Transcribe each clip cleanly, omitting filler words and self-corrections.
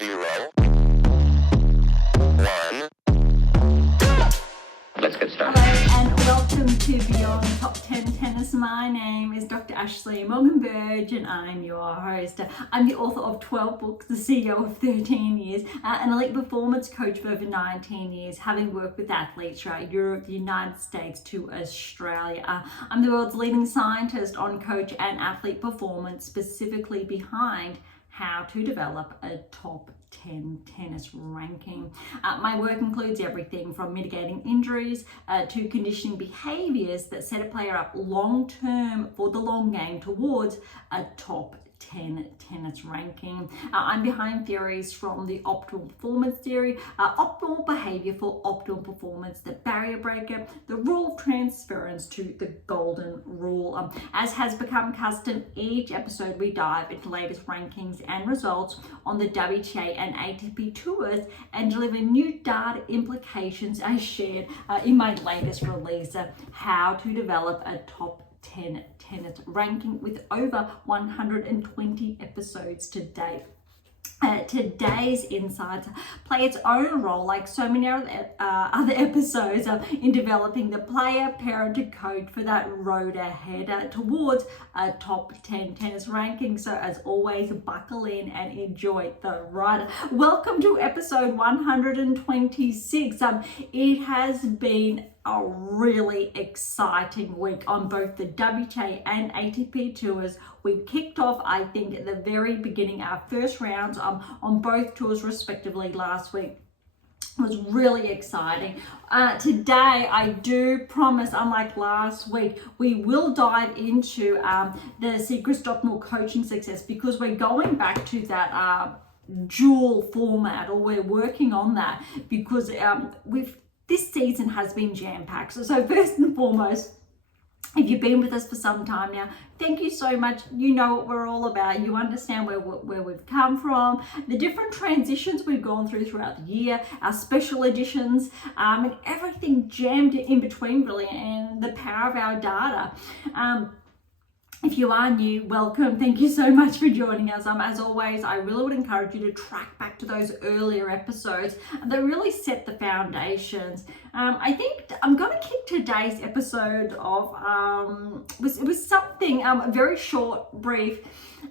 0, 1. Let's get started. Hello and welcome to Beyond Top 10 Tennis. My name is Dr. Dr Berge and I'm your host. I'm the author of 12 books, the CEO of 13 years, an elite performance coach for over 19 years, having worked with athletes throughout Europe, the United States to Australia. I'm the world's leading scientist on coach and athlete performance, specifically behind how to develop a top 10 tennis ranking. My work includes everything from mitigating injuries to conditioning behaviors that set a player up long term for the long game towards a top 10 tennis ranking. I'm behind theories from the optimal performance theory, optimal behavior for optimal performance, the barrier breaker, the rule of transference to the golden rule. As has become custom, each episode we dive into latest rankings and results on the WTA and ATP tours and deliver new data implications as shared in my latest release, How to Develop a Top 10 Tennis Ranking, with over 120 episodes to date. Today's insights play its own role, like so many other episodes, in developing the player, parent, and coach for that road ahead towards a top 10 tennis ranking. So as always, buckle in and enjoy the ride. Welcome to episode 126. It has been a really exciting week on both the WTA and ATP tours. We kicked off, I think, at the very beginning, our first rounds on both tours respectively last week. It was really exciting. Today, I do promise, unlike last week, we will dive into the secrets to optimal coaching success, because we're going back to that dual format, or we're working on that, because this season has been jam-packed. So first and foremost, if you've been with us for some time now, thank you so much. You know what we're all about. You understand where we've come from, the different transitions we've gone throughout the year, our special editions, and everything jammed in between, really, and the power of our data. If you are new, welcome. Thank you so much for joining us. As always, I really would encourage you to track back to those earlier episodes that really set the foundations. I think I'm going to kick today's episode off with something very short, brief,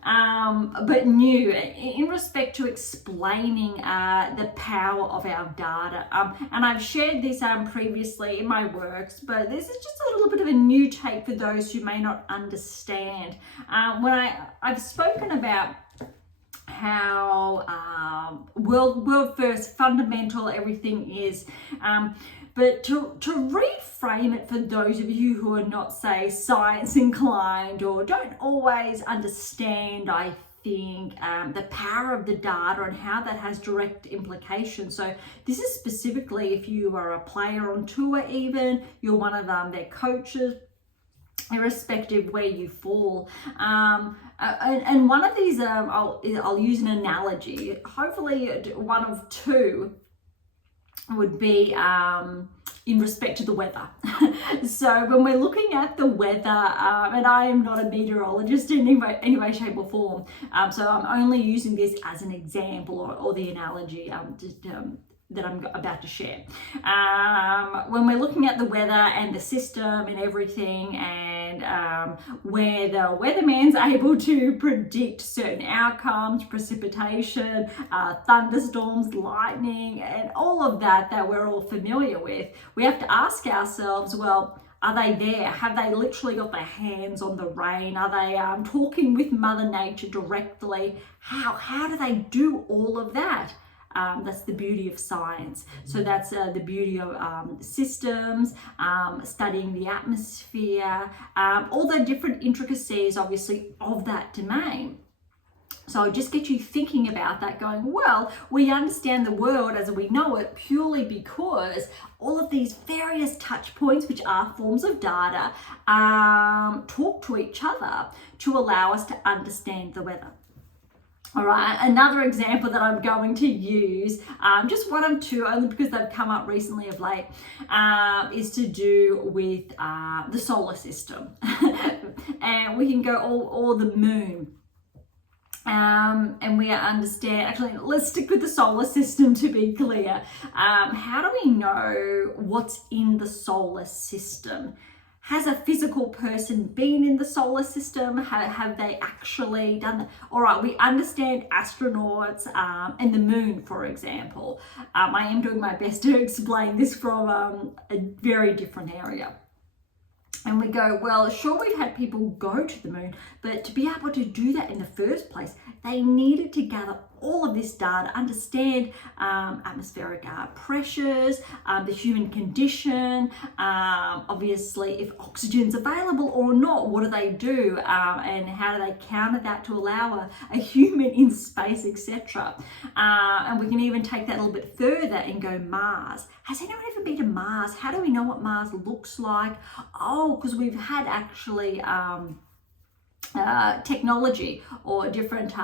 but new in respect to explaining the power of our data. And I've shared this previously in my works, but this is just a little bit of a new take for those who may not understand. When I've spoken about how world first, fundamental everything is, but to reframe it for those of you who are not, say, science inclined or don't always understand, I think, the power of the data and how that has direct implications. So this is specifically if you are a player on tour, even you're one of their coaches, irrespective where you fall. And one of these, I'll use an analogy, hopefully one of two would be in respect to the weather. So when we're looking at the weather, and I am not a meteorologist in any way, shape or form, so I'm only using this as an example or the analogy that I'm about to share. When we're looking at the weather and the system and everything, and where the weatherman's able to predict certain outcomes, precipitation, thunderstorms, lightning, and all of that we're all familiar with, we have to ask ourselves, well, are they there? Have they literally got their hands on the rain? Are they talking with Mother Nature directly? How do they do all of that? That's the beauty of science. So that's the beauty of systems, studying the atmosphere, all the different intricacies, obviously, of that domain. So I'll just get you thinking about that, going, well, we understand the world as we know it purely because all of these various touch points, which are forms of data, talk to each other to allow us to understand the weather. All right, another example that I'm going to use, just one of two, only because they've come up recently of late, is to do with the solar system. And we can go, or the moon. And we understand, actually, let's stick with the solar system to be clear. How do we know what's in the solar system? Has a physical person been in the solar system? Have they actually done that? All right, we understand astronauts and the moon, for example. I am doing my best to explain this from a very different area. And we go, well, sure, we've had people go to the moon, but to be able to do that in the first place, they needed to gather all of this data, understand atmospheric pressures, the human condition, obviously if oxygen's available or not, what do they do, and how do they counter that to allow a human in space, etc. And we can even take that a little bit further and go Mars. Has anyone ever been to Mars? How do we know what Mars looks like? Oh, because we've had actually technology or different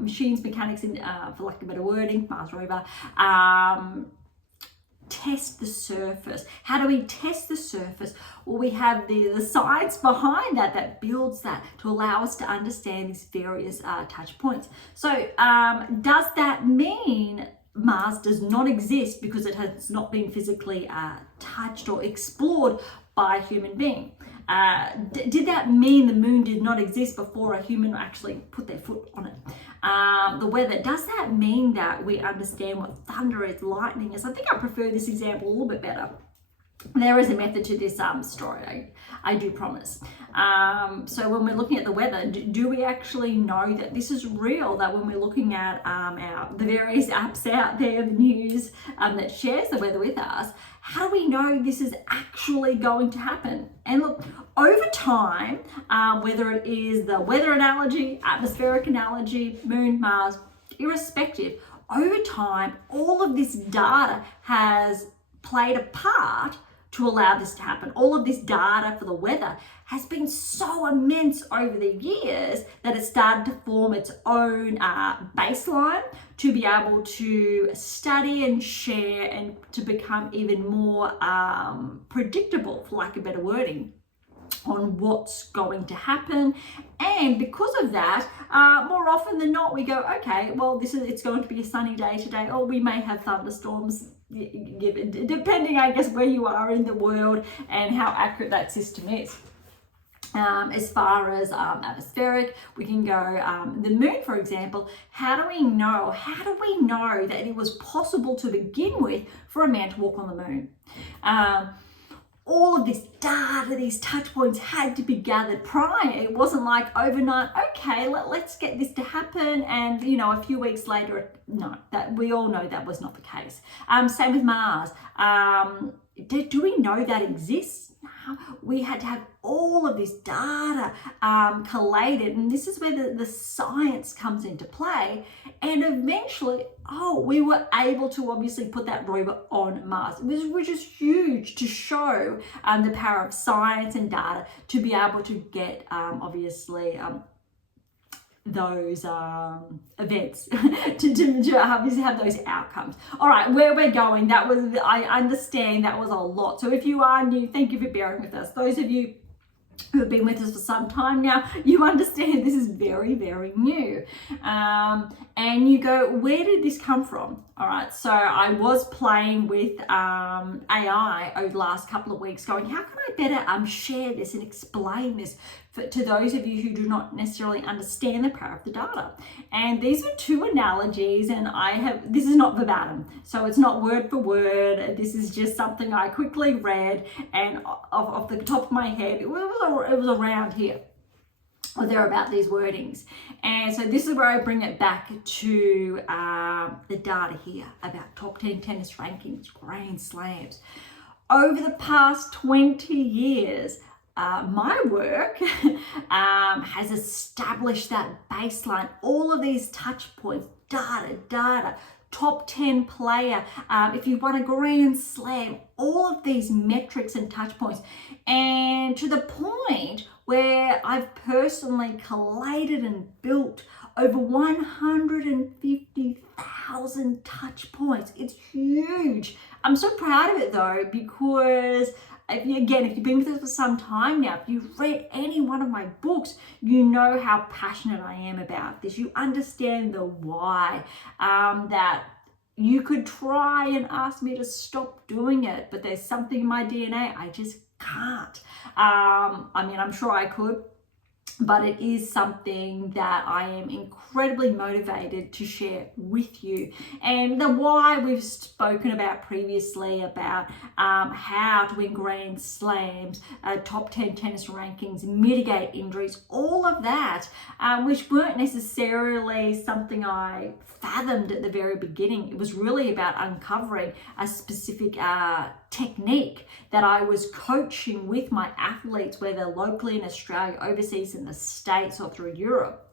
machines, mechanics, for lack of a better wording, Mars rover, test the surface. How do we test the surface? Well, we have the science behind that builds that to allow us to understand these various touch points. So does that mean Mars does not exist because it has not been physically touched or explored by a human being? Did that mean the moon did not exist before a human actually put their foot on it? The weather, does that mean that we understand what thunder is, lightning is? I think I prefer this example a little bit better. There is a method to this story, I do promise. So when we're looking at the weather, do we actually know that this is real? That when we're looking at the various apps out there, the news that shares the weather with us, how do we know this is actually going to happen? And look, over time, whether it is the weather analogy, atmospheric analogy, moon, Mars, irrespective, over time, all of this data has played a part to allow this to happen. All of this data for the weather has been so immense over the years that it started to form its own baseline to be able to study and share and to become even more predictable, for lack of better wording, on what's going to happen. And because of that, more often than not, we go, okay, well, it's going to be a sunny day today, or we may have thunderstorms, depending, I guess, where you are in the world and how accurate that system is. As far as atmospheric, we can go the moon, for example. How do we know that it was possible to begin with for a man to walk on the moon? All of this data, these touch points had to be gathered prior. It wasn't like overnight, okay, let's get this to happen, and a few weeks later, no, that we all know that was not the case. Same with Mars. Do we know that exists? We had to have all of this data collated, and this is where the science comes into play. And eventually, we were able to obviously put that rover on Mars, which is huge to show the power of science and data to be able to get obviously those events to obviously have those outcomes. All right, where we're going, I understand that was a lot. So if you are new, thank you for bearing with us. Those of you who have been with us for some time now, you understand this is very, very new. And you go, where did this come from? All right, so I was playing with AI over the last couple of weeks going, how can I better share this and explain this to those of you who do not necessarily understand the power of the data? And these are two analogies, and this is not verbatim, so it's not word for word. This is just something I quickly read, and off the top of my head, it was around here, or there about these wordings. And so this is where I bring it back to the data here about top 10 tennis rankings, Grand Slams. Over the past 20 years, my work has established that baseline, all of these touch points, data, top 10 player, if you won a Grand Slam, all of these metrics and touch points. And to the point where I've personally collated and built over 150,000 touch points. It's huge. I'm so proud of it though, because if you've been with us for some time now, if you've read any one of my books, you know how passionate I am about this. You understand the why, that you could try and ask me to stop doing it, but there's something in my DNA I just can't. I'm sure I could, but it is something that I am incredibly motivated to share with you. And the why we've spoken about previously, about how to win Grand Slams, top 10 tennis rankings, mitigate injuries, all of that, which weren't necessarily something I fathomed at the very beginning. It was really about uncovering a specific technique that I was coaching with my athletes, whether locally in Australia, overseas in the States, or through Europe.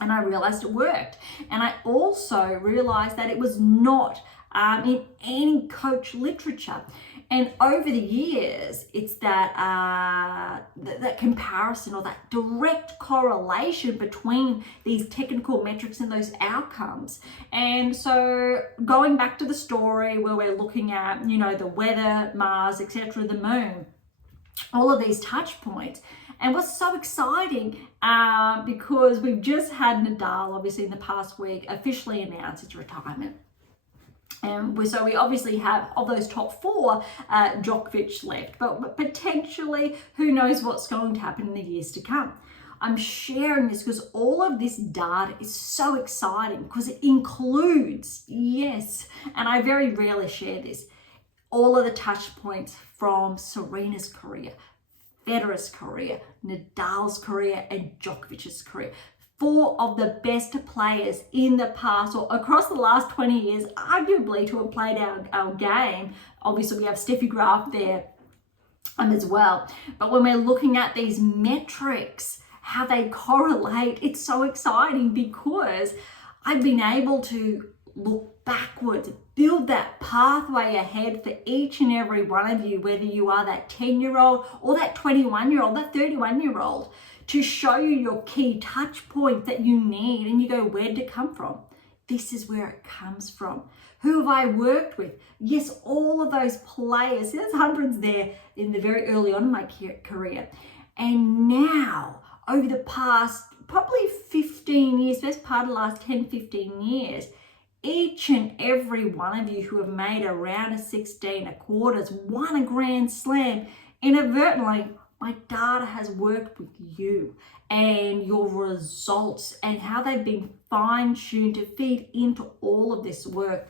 And I realized it worked. And I also realized that it was not in any coach literature. And over the years, it's that comparison, or that direct correlation between these technical metrics and those outcomes. And so going back to the story where we're looking at, the weather, Mars, etc., the moon, all of these touch points. And what's so exciting, because we've just had Nadal, obviously in the past week, officially announce his retirement. And so we obviously have, of those top four, Djokovic left, but potentially who knows what's going to happen in the years to come. I'm sharing this because all of this data is so exciting, because it includes, yes, and I very rarely share this, all of the touch points from Serena's career, Federer's career, Nadal's career, and Djokovic's career. Four of the best players in the past, or across the last 20 years, arguably, to have played our game. Obviously, we have Steffi Graf there as well. But when we're looking at these metrics, how they correlate, it's so exciting, because I've been able to look backwards, build that pathway ahead for each and every one of you, whether you are that 10-year-old or that 21-year-old, that 31-year-old, to show you your key touch point that you need. And you go, where'd it come from? This is where it comes from. Who have I worked with? Yes, all of those players. There's hundreds there in the very early on in my career. And now, over the past probably 15 years, best part of the last 10, 15 years, each and every one of you who have made a round of 16, a quarters, won a Grand Slam, inadvertently, my data has worked with you and your results, and how they've been fine-tuned to feed into all of this work.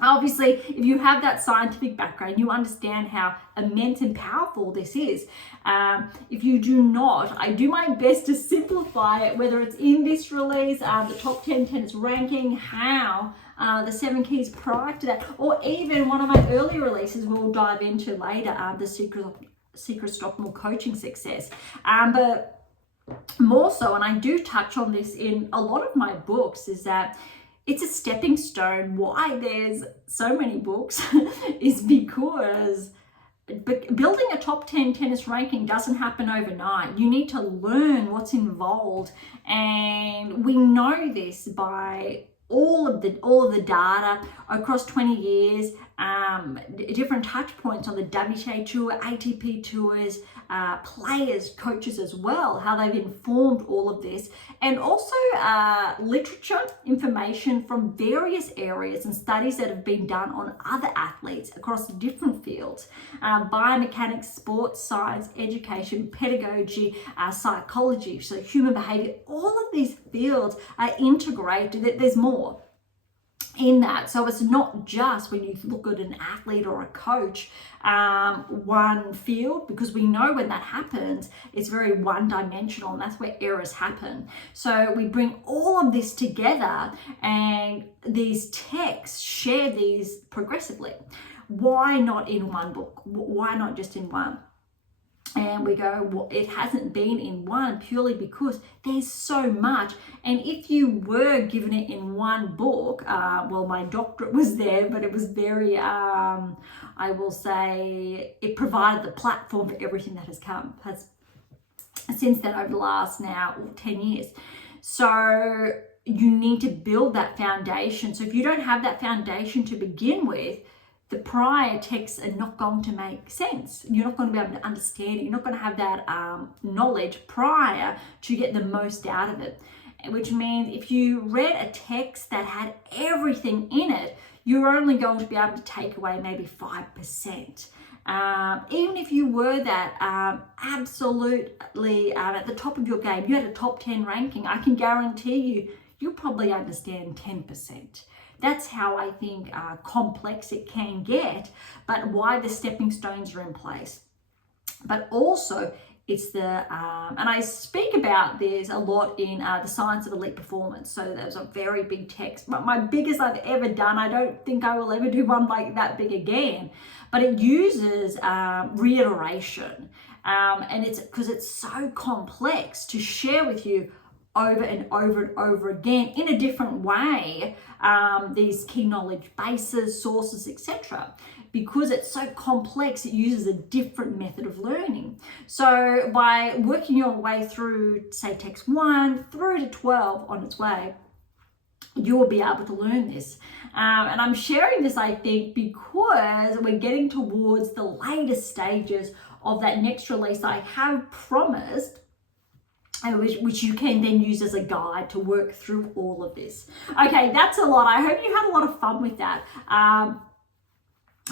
Obviously, if you have that scientific background, you understand how immense and powerful this is. If you do not, I do my best to simplify it, whether it's in this release, the top 10 tennis ranking, how the 7 keys prior to that, or even one of my earlier releases we'll dive into later, the secrets to optimal coaching success. But more so, and I do touch on this in a lot of my books, is that it's a stepping stone. Why there's so many books is because building a top 10 tennis ranking doesn't happen overnight. You need to learn what's involved, and we know this by all of the data across 20 years, different touch points on the WTA tour, ATP tours, players, coaches as well, how they've informed all of this, and also literature, information from various areas and studies that have been done on other athletes across different fields, biomechanics, sports science, education, pedagogy, psychology, so human behavior. All of these fields are integrated. There's more in that. So it's not just, when you look at an athlete or a coach, one field, because we know when that happens, it's very one-dimensional, and that's where errors happen. So we bring all of this together, and these texts share these progressively. Why not in one book? Why not just in one? And we go, well, it hasn't been in one purely because there's so much. And if you were given it in one book, well, my doctorate was there, but it was very, I will say, it provided the platform for everything that has since then, over the last now 10 years. So you need to build that foundation. So if you don't have that foundation to begin with, the prior texts are not going to make sense. You're not going to be able to understand it. You're not going to have that knowledge prior to get the most out of it. Which means if you read a text that had everything in it, you're only going to be able to take away maybe 5%. Even if you were that absolutely at the top of your game, you had a top 10 ranking, I can guarantee you'll probably understand 10%. That's how I think complex it can get, but why the stepping stones are in place. But also, it's the, and I speak about this a lot in the Science of Elite Performance. So there's a very big text, but my biggest I've ever done. I don't think I will ever do one like that big again, but it uses reiteration. And it's because it's so complex to share with you over and over and over again in a different way, these key knowledge bases, sources, etc. Because it's so complex, it uses a different method of learning. So by working your way through, say, text 1 through to 12 on its way, you will be able to learn this. And I'm sharing this, I think, because we're getting towards the later stages of that next release I have promised, which you can then use as a guide to work through all of this. Okay, that's a lot. I hope you had a lot of fun with that.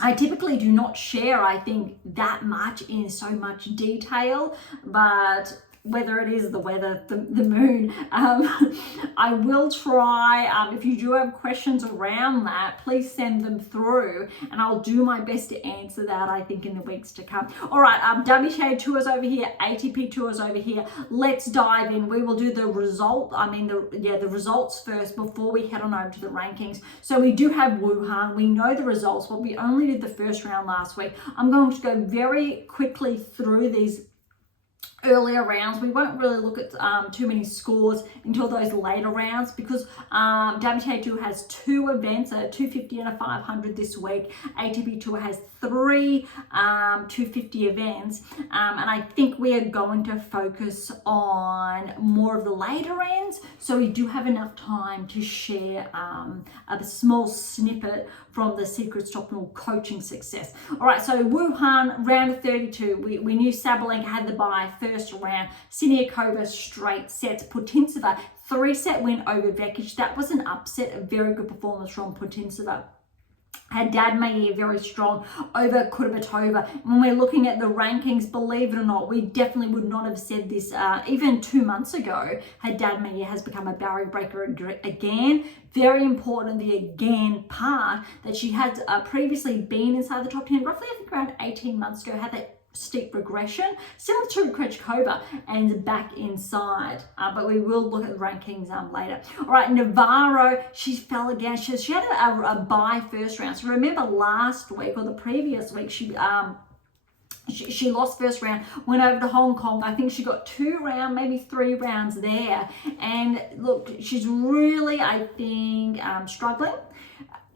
I typically do not share, I think, that much in so much detail, but whether it is the weather, the moon, I will try, if you do have questions around that, please send them through and I'll do my best to answer that, I think, in the weeks to come. All right, WTA tours over here, ATP tours over here. Let's dive in. We will do the the results first before we head on over to the rankings. So we do have Wuhan. We know the results, but we only did the first round last week. I'm going to go very quickly through these earlier rounds. We won't really look at too many scores until those later rounds, because WTA Tour has 2 events, a 250 and a 500 this week. ATP Tour has 3 250 events, and I think we are going to focus on more of the later ends, so we do have enough time to share a small snippet from the Secrets to Optimal Coaching Success. All right, so Wuhan, round of 32. We knew Sabalenka had the bye first round. Siniakova straight sets. Putintseva 3-set win over Vekic. That was an upset, a very good performance from Putintseva. Haddad Mayer very strong over Kudermetova. When we're looking at the rankings, believe it or not, we definitely would not have said this even 2 months ago. Haddad Mayer has become a barrier breaker again. Very important, the again part, that she had previously been inside the top 10, roughly I think around 18 months ago, had that steep regression, similar to Krejcikova, and back inside. But we will look at the rankings later. All right, Navarro, she fell again. She had a bye first round. So remember last week or the previous week, she lost first round, went over to Hong Kong. I think she got 2 rounds, maybe 3 rounds there. And look, she's really, I think, struggling.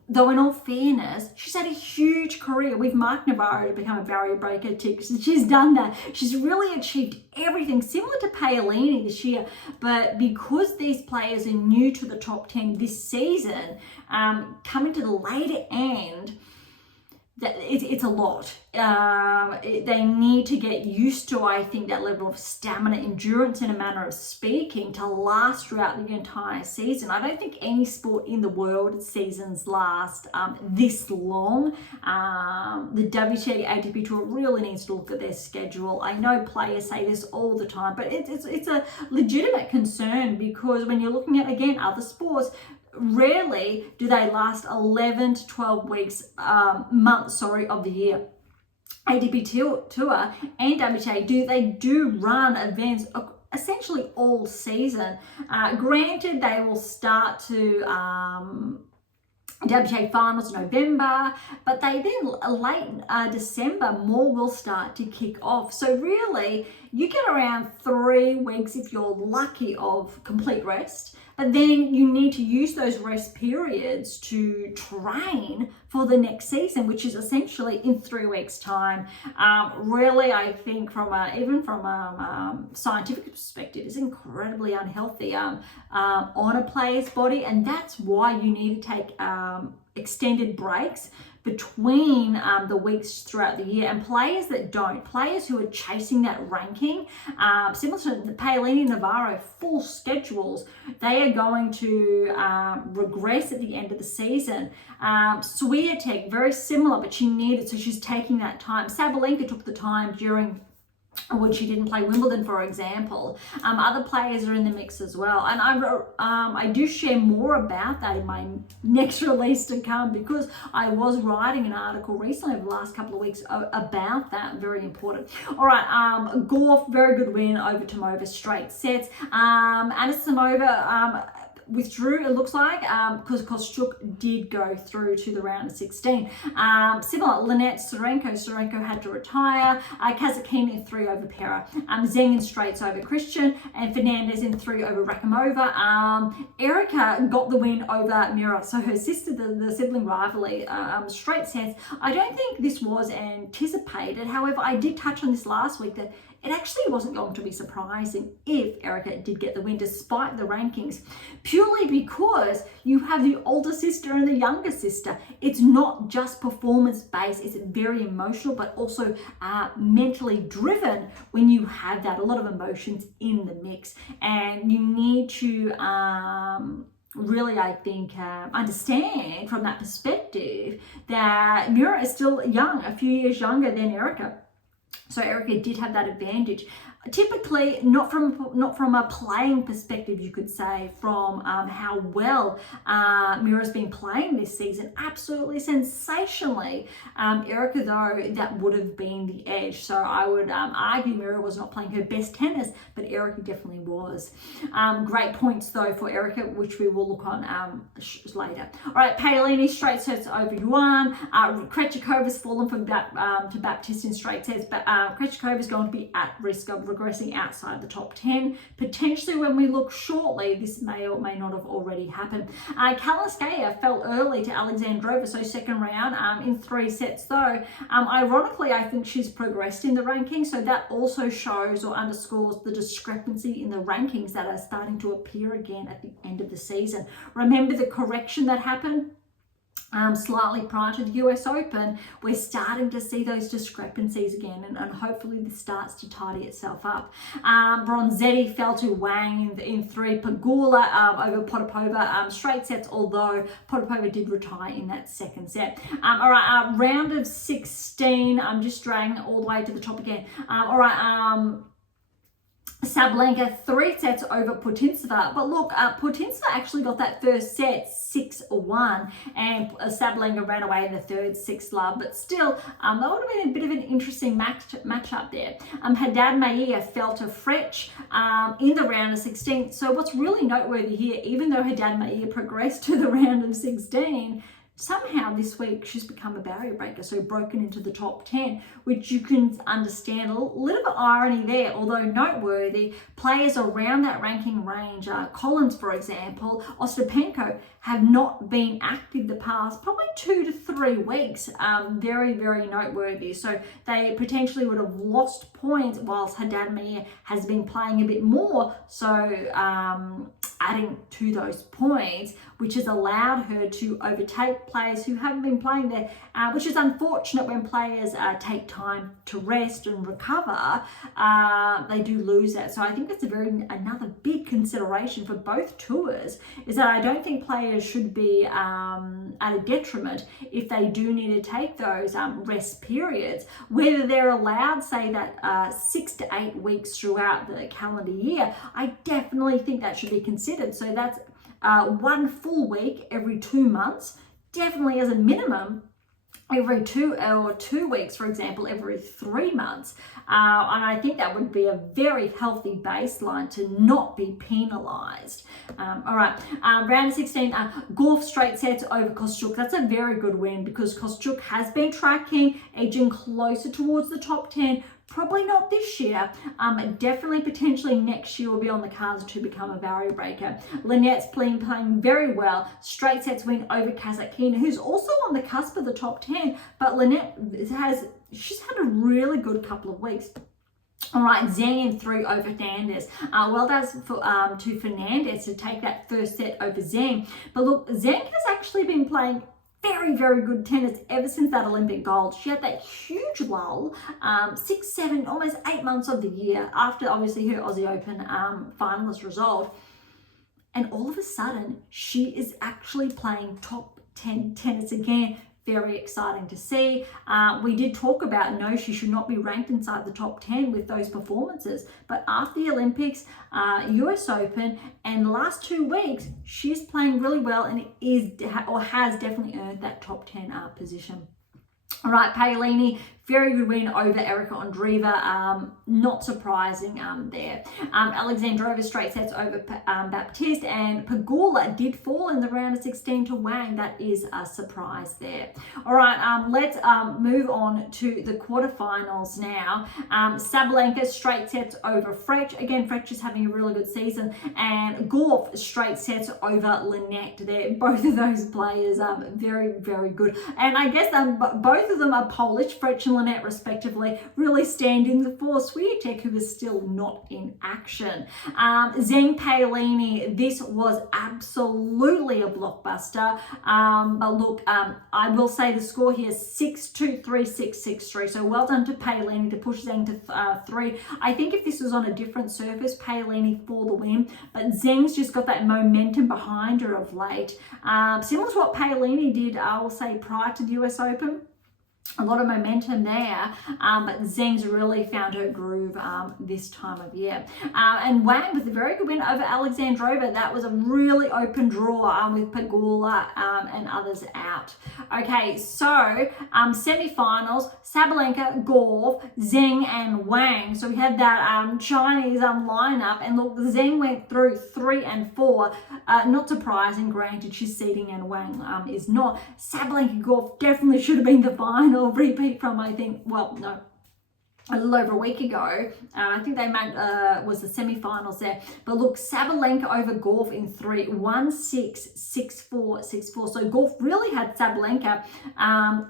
Though in all fairness, she's had a huge career. We've marked Navarro to become a barrier breaker tick. She's done that. She's really achieved everything similar to Paolini this year. But because these players are new to the top 10 this season, coming to the later end, it's a lot. They need to get used to, I think, that level of stamina, endurance in a manner of speaking, to last throughout the entire season. I don't think any sport in the world seasons last this long. The WTA ATP Tour really needs to look at their schedule. I know players say this all the time, but it's a legitimate concern, because when you're looking at, again, other sports, rarely do they last 11 to 12 weeks, months, of the year. ATP Tour and WTA they do run events essentially all season. Granted, they will start to WTA finals November, but they then late December more will start to kick off. So really, you get around 3 weeks if you're lucky of complete rest. But then you need to use those rest periods to train for the next season, which is essentially in 3 weeks' time. Really, I think even from a scientific perspective, is incredibly unhealthy on a player's body, and that's why you need to take extended breaks between the weeks throughout the year, and players that don't, players who are chasing that ranking, similar to the Paolini Navarro full schedules, they are going to regress at the end of the season. Swiatek, very similar, but she needed, so she's taking that time. Sabalenka took the time during when she didn't play Wimbledon, for example. Other players are in the mix as well, and I do share more about that in my next release to come, because I was writing an article recently over the last couple of weeks about that. Very important. All right, Gauff, very good win over Tomova, straight sets. Anisimova withdrew, it looks like, because Kostyuk did go through to the round of 16. Similar, Linette, Sorenko had to retire. Kazatkina in 3 over Pera. Zeng in straights over Christian, and Fernandez in 3 over Rakimova. Erika got the win over Mira, so her sister, the sibling rivalry, straight sets. I don't think this was anticipated. However, I did touch on this last week that it actually wasn't going to be surprising if Erika did get the win despite the rankings, purely because you have the older sister and the younger sister. It's not just performance based, it's very emotional, but also mentally driven when you have that, a lot of emotions in the mix. And you need to really, I think, understand from that perspective that Mira is still young, a few years younger than Erika. So Erika did have that advantage. Typically, not from a playing perspective, you could say, from how well Mira's been playing this season, absolutely sensationally. Erika, though, that would have been the edge. So I would argue Mira was not playing her best tennis, but Erika definitely was. Great points, though, for Erika, which we will look on later. All right, Paolini straight sets over Yuan. Krejcikova's fallen from to Baptiste in straight sets, but Krejcikova's going to be at risk of regressing outside the top 10. Potentially, when we look shortly, this may or may not have already happened. Kalinskaya fell early to Alexandrova, so second round in 3 sets though. Ironically, I think she's progressed in the rankings, so that also shows or underscores the discrepancy in the rankings that are starting to appear again at the end of the season. Remember the correction that happened? Slightly prior to the US Open, we're starting to see those discrepancies again, and hopefully this starts to tidy itself up. Bronzetti fell to Wang in 3. Pegula over Potapova, straight sets, although Potapova did retire in that second set. All right, round of 16, I'm just dragging it all the way to the top again. All right, Sabalenka 3 sets over Putintseva, but look, Putintseva actually got that first set 6-1, and Sabalenka ran away in the third 6-love, but still, that would have been a bit of an interesting matchup there. Haddad Maia fell to Fretch in the round of 16, so what's really noteworthy here, even though Haddad Maia progressed to the round of 16, somehow this week she's become a barrier breaker, so broken into the top 10, which you can understand a little bit of irony there, although noteworthy. Players around that ranking range, Collins, for example, Ostapenko, have not been active the past probably 2 to 3 weeks. Very, very noteworthy. So they potentially would have lost points, whilst Haddad Maia has been playing a bit more. So adding to those points, which has allowed her to overtake players who haven't been playing there, which is unfortunate when players take time to rest and recover. They do lose that. So I think that's another big consideration for both tours, is that I don't think players should be at a detriment if they do need to take those rest periods. Whether they're allowed, say, that 6 to 8 weeks throughout the calendar year, I definitely think that should be considered. So that's 1 full week every 2 months, definitely as a minimum every 2 weeks, for example, every 3 months. And I think that would be a very healthy baseline to not be penalised. All right, round of 16, Gauff straight sets over Kostyuk. That's a very good win, because Kostyuk has been tracking, edging closer towards the top 10. Probably not this year, definitely potentially next year will be on the cards to become a barrier breaker. Linette's playing very well. Straight sets win over Kazatkina, who's also on the cusp of the top 10, but Linette she's had a really good couple of weeks. All right, Zeng in 3 over Fernandez. Well done to Fernandez to take that first set over Zeng. But look, Zeng has actually been playing very, very good tennis ever since that Olympic gold. She had that huge lull, 6, 7, almost 8 months of the year after obviously her Aussie Open finalist result. And all of a sudden, she is actually playing top 10 tennis again. Very exciting to see. We did talk about, no, she should not be ranked inside the top 10 with those performances. But after the Olympics, US Open, and the last 2 weeks, she's playing really well and has definitely earned that top 10 position. All right, Paolini, very good win over Erica Andreeva. Not surprising there. Alexandrova straight sets over Baptiste, and Pegula did fall in the round of 16 to Wang. That is a surprise there. All right, let's move on to the quarterfinals now. Sabalenka straight sets over Fretch. Again, Fretch is having a really good season, and Gauff straight sets over Linette. There, both of those players are very, very good, and I guess both of them are Polish. Fretch and Linette respectively really stand in for Swiatek, who is still not in action. Zheng Paolini, this was absolutely a blockbuster. But look, I will say the score here is 6-2, 3-6, 6-3. So well done to Paolini to push Zheng to 3. I think if this was on a different surface, Paolini for the win. But Zheng's just got that momentum behind her of late. Similar to what Paolini did, I will say, prior to the US Open. A lot of momentum there, but Zheng's really found her groove this time of year. And Wang with a very good win over Alexandrova. That was a really open draw with Pegula and others out. Okay, so semi-finals, Sabalenka, Gauff, Zheng and Wang. So we had that Chinese lineup, and look, Zheng went through 3 and 4. Not surprising, granted, she's seeding and Wang is not. Sabalenka, Gauff definitely should have been the final. Repeat from, I think, well, no, a little over a week ago. I think they made was the semi-finals there. But look, Sabalenka over Gauff in 3, 1-6, 6-4, 6-4. So Gauff really had Sabalenka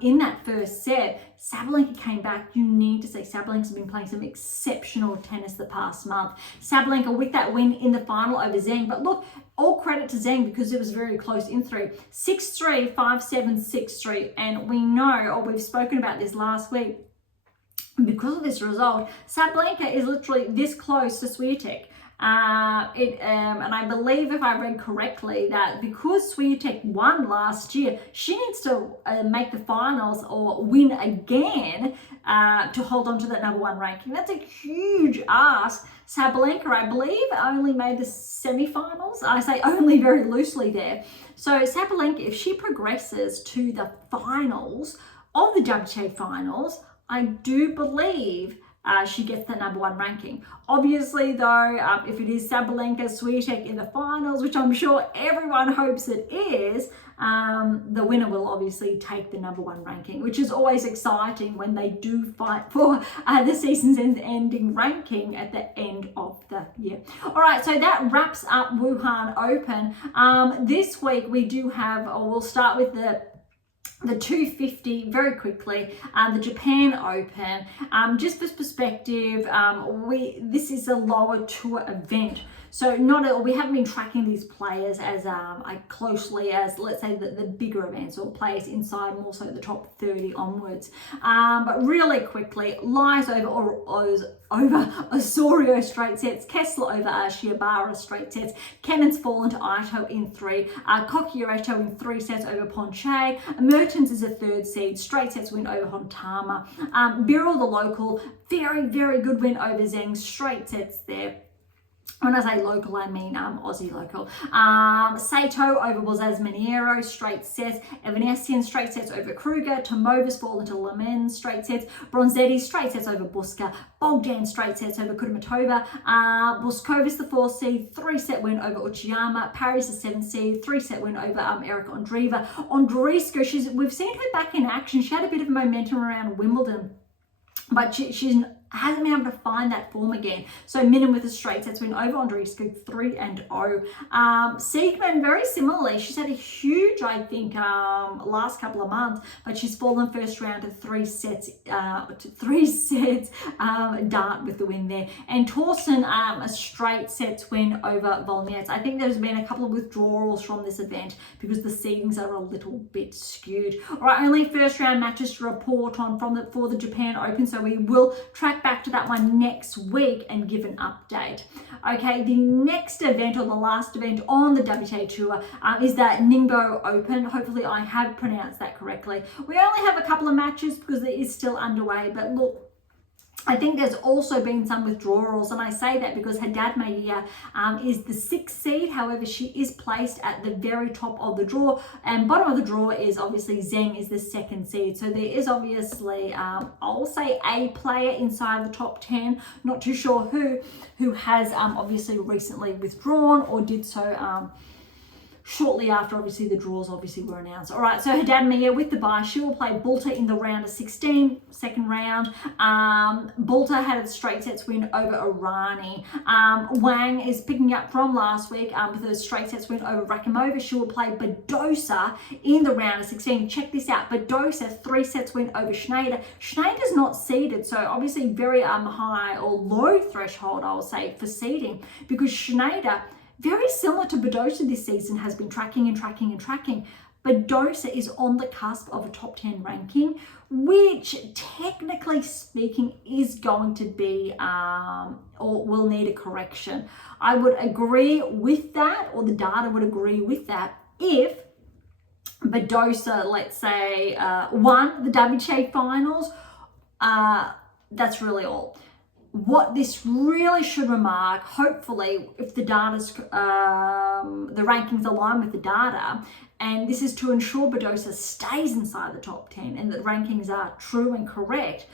in that first set. Sabalenka came back. You need to say Sabalenka's been playing some exceptional tennis the past month. Sabalenka with that win in the final over Zheng. But look, all credit to Zheng because it was very close in 3. 6-3, 5-7, 6-3. And we know, or we've spoken about this last week, because of this result, Sabalenka is literally this close to Swiatek. And I believe, if I read correctly, that because Swiatek won last year, she needs to make the finals or win again to hold on to that #1 ranking. That's a huge ask. Sabalenka, I believe, only made the semi-finals. I say only very loosely there. So Sabalenka, if she progresses to the finals of the WTA finals, I do believe she gets the #1 ranking. Obviously, though, if it is Sabalenka, Swiatek in the finals, which I'm sure everyone hopes it is, the winner will obviously take the #1 ranking, which is always exciting when they do fight for the season's ending ranking at the end of the year. All right, so that wraps up Wuhan Open. This week we do have, or we'll start with the 250 very quickly, the Japan Open. Just for perspective, this is a lower tour event. So we haven't been tracking these players as closely as, let's say, the bigger events or players inside more so the top 30 onwards. But really quickly, Lies over Osorio straight sets, Kessler over Shiobara straight sets, Kennan's fallen to Ito in 3, Kokiareto in 3 sets over Ponche, Mertens is a 3rd seed, straight sets win over Hontama, Birrell the local, very, very good win over Zheng, straight sets there. When I say local, I mean Aussie local. Sato over Bozaz Miniero, straight sets. Evanesian straight sets over Kruger. Tomovas fall into Lemens, straight sets. Bronzetti straight sets over Buska. Bogdan straight sets over Kudermetova. Boskovis the 4th seed, 3-set win over Uchiyama. Paris the 7th seed, 3-set win over Erica Andreeva. Andreescu, we've seen her back in action. She had a bit of momentum around Wimbledon, but she's hasn't been able to find that form again. So Minnan with a straight sets win over Andreescu 3-0. Siegman, very similarly, she's had a huge, I think, last couple of months, but she's fallen first round to 3 sets, Dart with the win there. And Torsen, a straight sets win over Volnets. I think there's been a couple of withdrawals from this event because the seedings are a little bit skewed. All right, only first round matches to report on for the Japan Open, so we will track back to that one next week and give an update. Okay, the next event, or the last event on the WTA Tour, is that Ningbo Open. Hopefully I have pronounced that correctly. We only have a couple of matches because it is still underway, but look, I think there's also been some withdrawals, and I say that because Haddad Maia is the 6th seed. However, she is placed at the very top of the draw, and bottom of the draw is obviously Zheng is the 2nd seed. So there is obviously, I'll say, a player inside the top 10, not too sure who has obviously recently withdrawn or did so shortly after obviously the draws were announced. All right, so Haddad Maia with the bye, she will play Bulter in the round of 16, second round. Bulter had a straight sets win over Irani. Wang is picking up from last week with a straight sets win over Rakimova. She will play Badosa in the round of 16. Check this out, Badosa 3 sets win over Schneider. Schneider's not seeded, so obviously very high or low threshold, I will say, for seeding, because Schneider, very similar to Badosa this season, has been tracking. Badosa is on the cusp of a top 10 ranking, which technically speaking is going to be or will need a correction. I would agree with that, or the data would agree with that, if Badosa, let's say, won the WTA finals. That's really all. What this really should remark, hopefully, if the data's, the rankings align with the data, and this is to ensure Badosa stays inside the top 10 and that rankings are true and correct.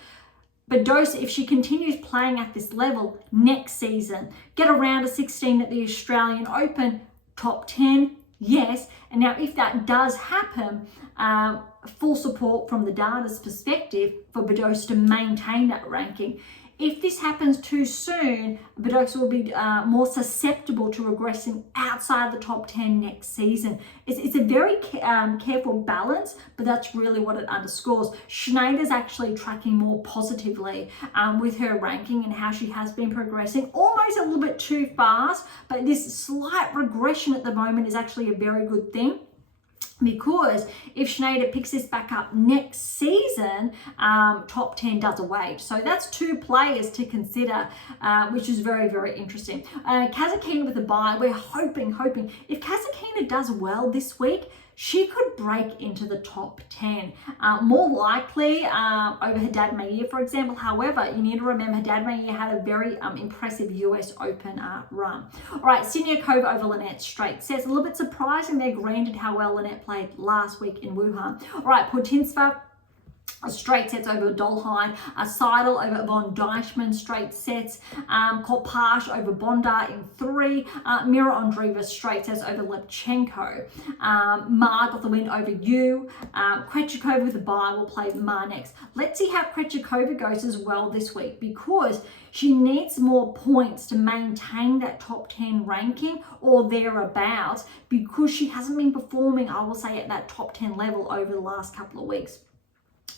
Badosa, if she continues playing at this level next season, get a round of 16 at the Australian Open, top 10, yes. And now if that does happen, full support from the data's perspective for Badosa to maintain that ranking. If this happens too soon, Badosa will be more susceptible to regressing outside the top 10 next season. It's a very careful balance, but that's really what it underscores. Schneider's actually tracking more positively with her ranking and how she has been progressing, almost a little bit too fast, but this slight regression at the moment is actually a very good thing. Because if Schneider picks this back up next season, top 10 does away. So that's 2 players to consider, which is very, very interesting. Kasatkina with a bye. We're hoping if Kasatkina does well this week, she could break into the top 10. More likely over Haddad Maia, for example. However, you need to remember Haddad Maia had a very impressive US Open run. All right, Siniakova over Lynette straight sets. A little bit surprising there, granted, how well Lynette played last week in Wuhan. All right, Putintseva, straight sets over Dolheim, Seidel over von Deichmann, straight sets, Korpash over Bondar in 3, Mira Andreeva straight sets over Lepchenko, Ma got the win over Yu, Krejcikova with the bye will play Ma next. Let's see how Krejcikova goes as well this week, because she needs more points to maintain that top 10 ranking or thereabouts, because she hasn't been performing, I will say, at that top 10 level over the last couple of weeks.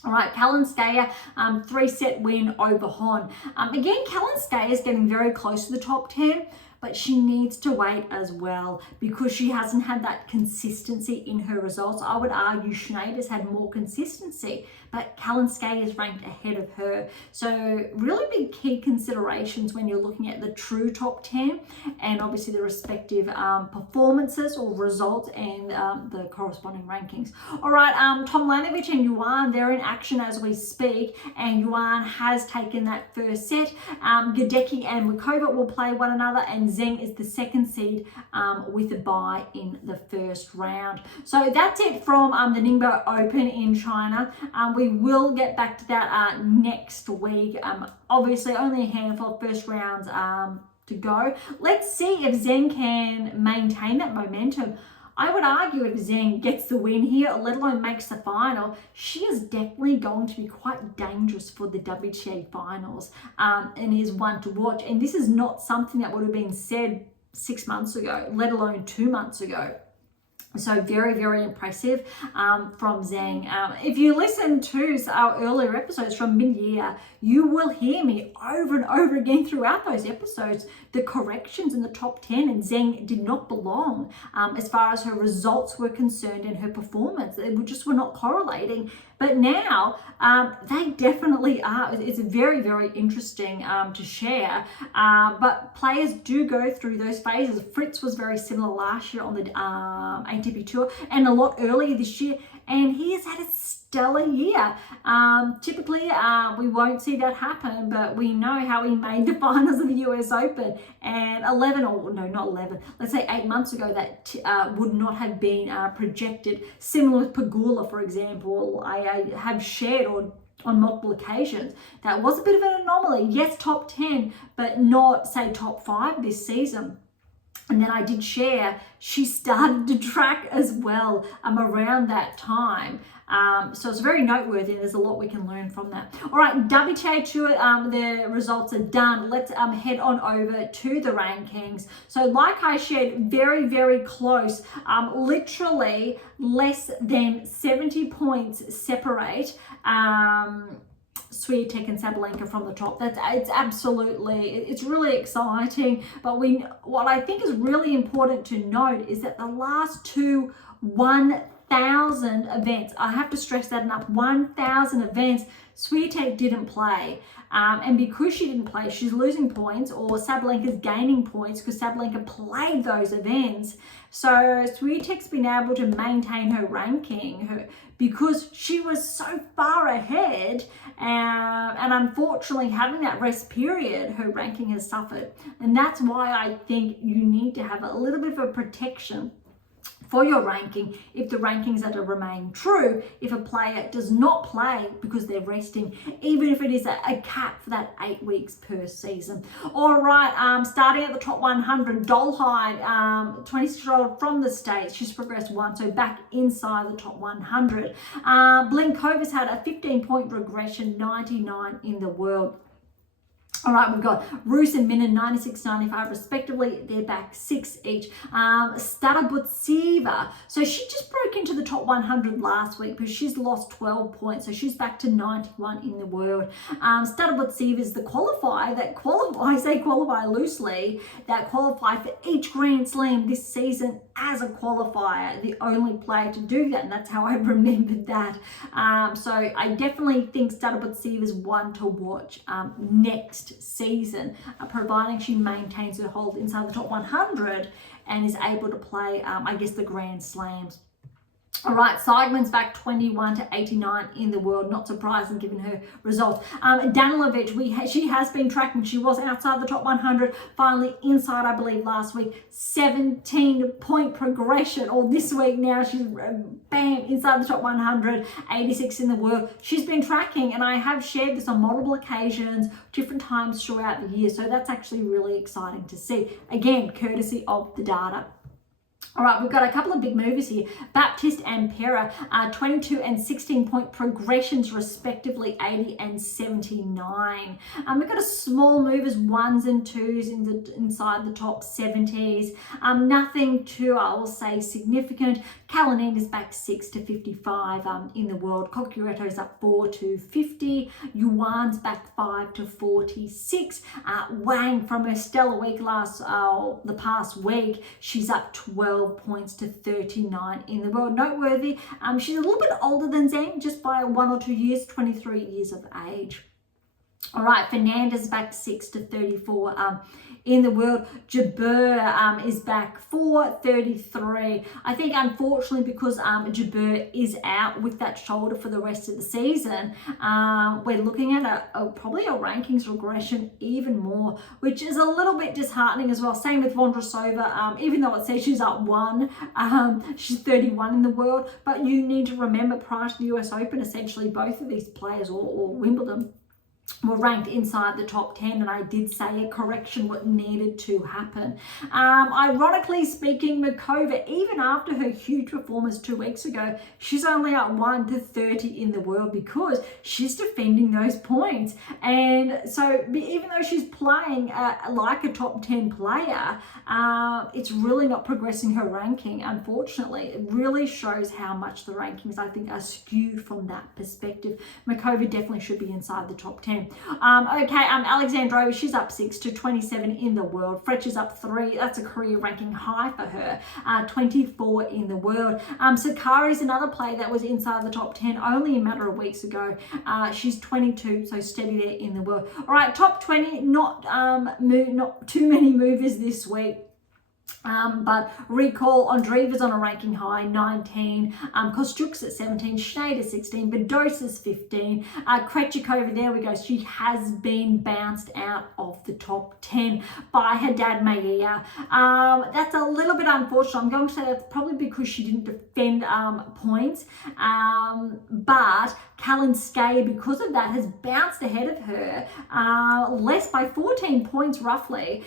All right, Kalinskaya, 3-set win over Hon. Again, Kalinskaya is getting very close to the top 10, but she needs to wait as well because she hasn't had that consistency in her results. I would argue Schneider's had more consistency, but Kalinskaya is ranked ahead of her. So really big key considerations when you're looking at the true top 10 and obviously the respective performances or results and the corresponding rankings. All right, Tomljanovic and Yuan, they're in action as we speak, and Yuan has taken that first set. Gadecki and Wikova will play one another, and Zheng is the 2nd seed with a bye in the first round. So that's it from the Ningbo Open in China. We will get back to that next week. Obviously, only a handful of first rounds to go. Let's see if Zheng can maintain that momentum. I would argue if Zheng gets the win here, let alone makes the final, she is definitely going to be quite dangerous for the WTA finals, and is one to watch. And this is not something that would have been said 6 months ago, let alone 2 months ago. So very, very impressive from Zheng. If you listen to our earlier episodes from mid-year, you will hear me over and over again throughout those episodes, the corrections in the top 10, and Zheng did not belong as far as her results were concerned and her performance. They just were not correlating. But now they definitely are. It's very, very interesting to share. But players do go through those phases. Fritz was very similar last year on the ATP Tour and a lot earlier this year. And he has had a stellar year. Typically, we won't see that happen, but we know how he made the finals of the US Open. And 8 months ago, that would not have been projected. Similar with Pegula, for example, I have shared on multiple occasions. That was a bit of an anomaly. Yes, top 10, but not, say, top 5 this season. And then I did share, she started to track as well around that time. So it's very noteworthy. There's a lot we can learn from that. All right, WTA Tour, the results are done. Let's head on over to the rankings. So like I shared, very, very close. Literally less than 70 points separate Swiatek and Sabalenka from the top. It's really exciting. But what I think is really important to note is that the last two 1,000 events, I have to stress that enough, 1,000 events, Swiatek didn't play. And because she didn't play, she's losing points, or Sabalenka's gaining points because Sabalenka played those events. So Swiatek's been able to maintain her ranking because she was so far ahead, and unfortunately having that rest period, her ranking has suffered. And that's why I think you need to have a little bit of a protection for your ranking if the rankings are to remain true. If a player does not play because they're resting, even if it is a cap for that 8 weeks per season. All right, starting at the top 100, Dolhide, 26-year-old from the States. She's progressed one, so back inside the top 100. Blinkova's had a 15-point regression, 99 in the world. All right, we've got Roos and Minen, 96, 95 respectively. They're back 6 each. Starabutsieva, so she just broke into the top 100 last week, but she's lost 12 points, so she's back to 91 in the world. Starabutsieva is the qualifier that I say qualify loosely, that qualify for each Grand Slam this season as a qualifier, the only player to do that, and that's how I remembered that. So I definitely think Starabutsieva is one to watch next season, providing she maintains her hold inside the top 100 and is able to play, I guess, the Grand Slams. All right, Seidman's back 21 to 89 in the world. Not surprising given her results. Danilovic, she has been tracking. She was outside the top 100, finally inside, I believe, last week. 17-point progression, or this week now she's bam, inside the top 100, 86 in the world. She's been tracking, and I have shared this on multiple occasions, different times throughout the year. So that's actually really exciting to see. Again, courtesy of the data. All right, we've got a couple of big movers here. Baptiste and Pera, 22 and 16-point progressions respectively, 80 and 79. We've got a small movers, 1s and 2s inside the top 70s. Nothing too, I will say, significant. Kalinin is back 6 to 55 in the world. Cocchiuretto is up 4 to 50. Yuan's back 5 to 46. Wang, from her stellar week the past week, she's up 12 points to 39 in the world. Noteworthy, she's a little bit older than Zheng, just by 1 or 2 years, 23 years of age. All right, Fernandez back 6 to 34 in the world. Jabeur is back 4-33. I think, unfortunately, because Jabeur is out with that shoulder for the rest of the season, we're looking at probably a rankings regression even more, which is a little bit disheartening as well. Same with Vondrasova. Even though it says she's up 1, she's 31 in the world. But you need to remember, prior to the US Open, essentially both of these players, or Wimbledon, were ranked inside the top 10, and I did say a correction what needed to happen. Ironically speaking, Makova, even after her huge performance 2 weeks ago, she's only at 1 to 30 in the world because she's defending those points. And so even though she's playing like a top 10 player, it's really not progressing her ranking, unfortunately. It really shows how much the rankings, I think, are skewed from that perspective. Makova definitely should be inside the top 10. Alexandrova, she's up 6 to 27 in the world. Fletcher's up 3. That's a career ranking high for her. 24 in the world. Sakari's another player that was inside the top 10 only a matter of weeks ago. She's 22, so steady there in the world. All right, top 20, not too many movers this week. But recall, Andreeva's on a ranking high, 19, Kostyuk's at 17, Schneider 16, Badosa's 15, Krejcikova, there we go, she has been bounced out of the top 10 by Haddad Maia. That's a little bit unfortunate. I'm going to say that's probably because she didn't defend points, but Kalinskaya, because of that, has bounced ahead of her, less by 14 points roughly.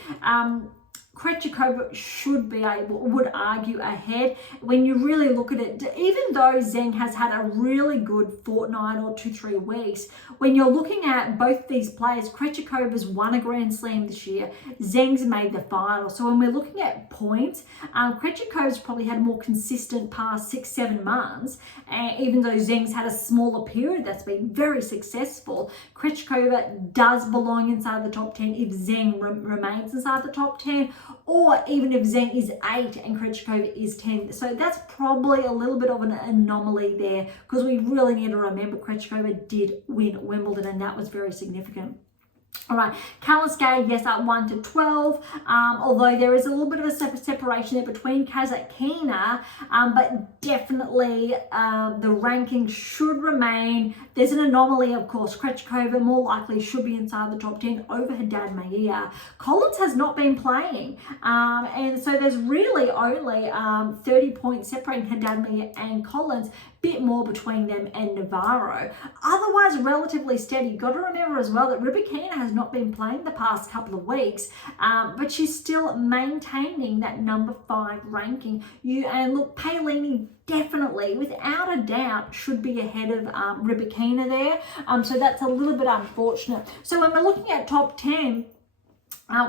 Krejcikova should be would argue ahead. When you really look at it, even though Zheng has had a really good fortnight or 2-3 weeks, when you're looking at both these players, Krejcikova's won a Grand Slam this year, Zheng's made the final. So when we're looking at points, Krejcikova's probably had a more consistent past 6-7 months, even though Zheng's had a smaller period that's been very successful. Krejcikova does belong inside the top 10 if Zheng remains inside the top 10, or even if Zheng is 8 and Krejcikova is 10. So that's probably a little bit of an anomaly there, because we really need to remember Krejcikova did win Wimbledon, and that was very significant. All right, Kalinskaya, yes, at 1 to 12, although there is a little bit of a separation there between Kazatkina, but definitely the ranking should remain. There's an anomaly, of course. Krejcikova more likely should be inside the top 10 over Haddad Maia. Collins has not been playing, and so there's really only 30 points separating Haddad Maia and Collins. Bit more between them and Navarro. Otherwise, relatively steady. Got to remember as well that Rybakina has not been playing the past couple of weeks, but she's still maintaining that number 5 ranking. And look, Paolini definitely, without a doubt, should be ahead of Rybakina there. So that's a little bit unfortunate. So when we're looking at top 10,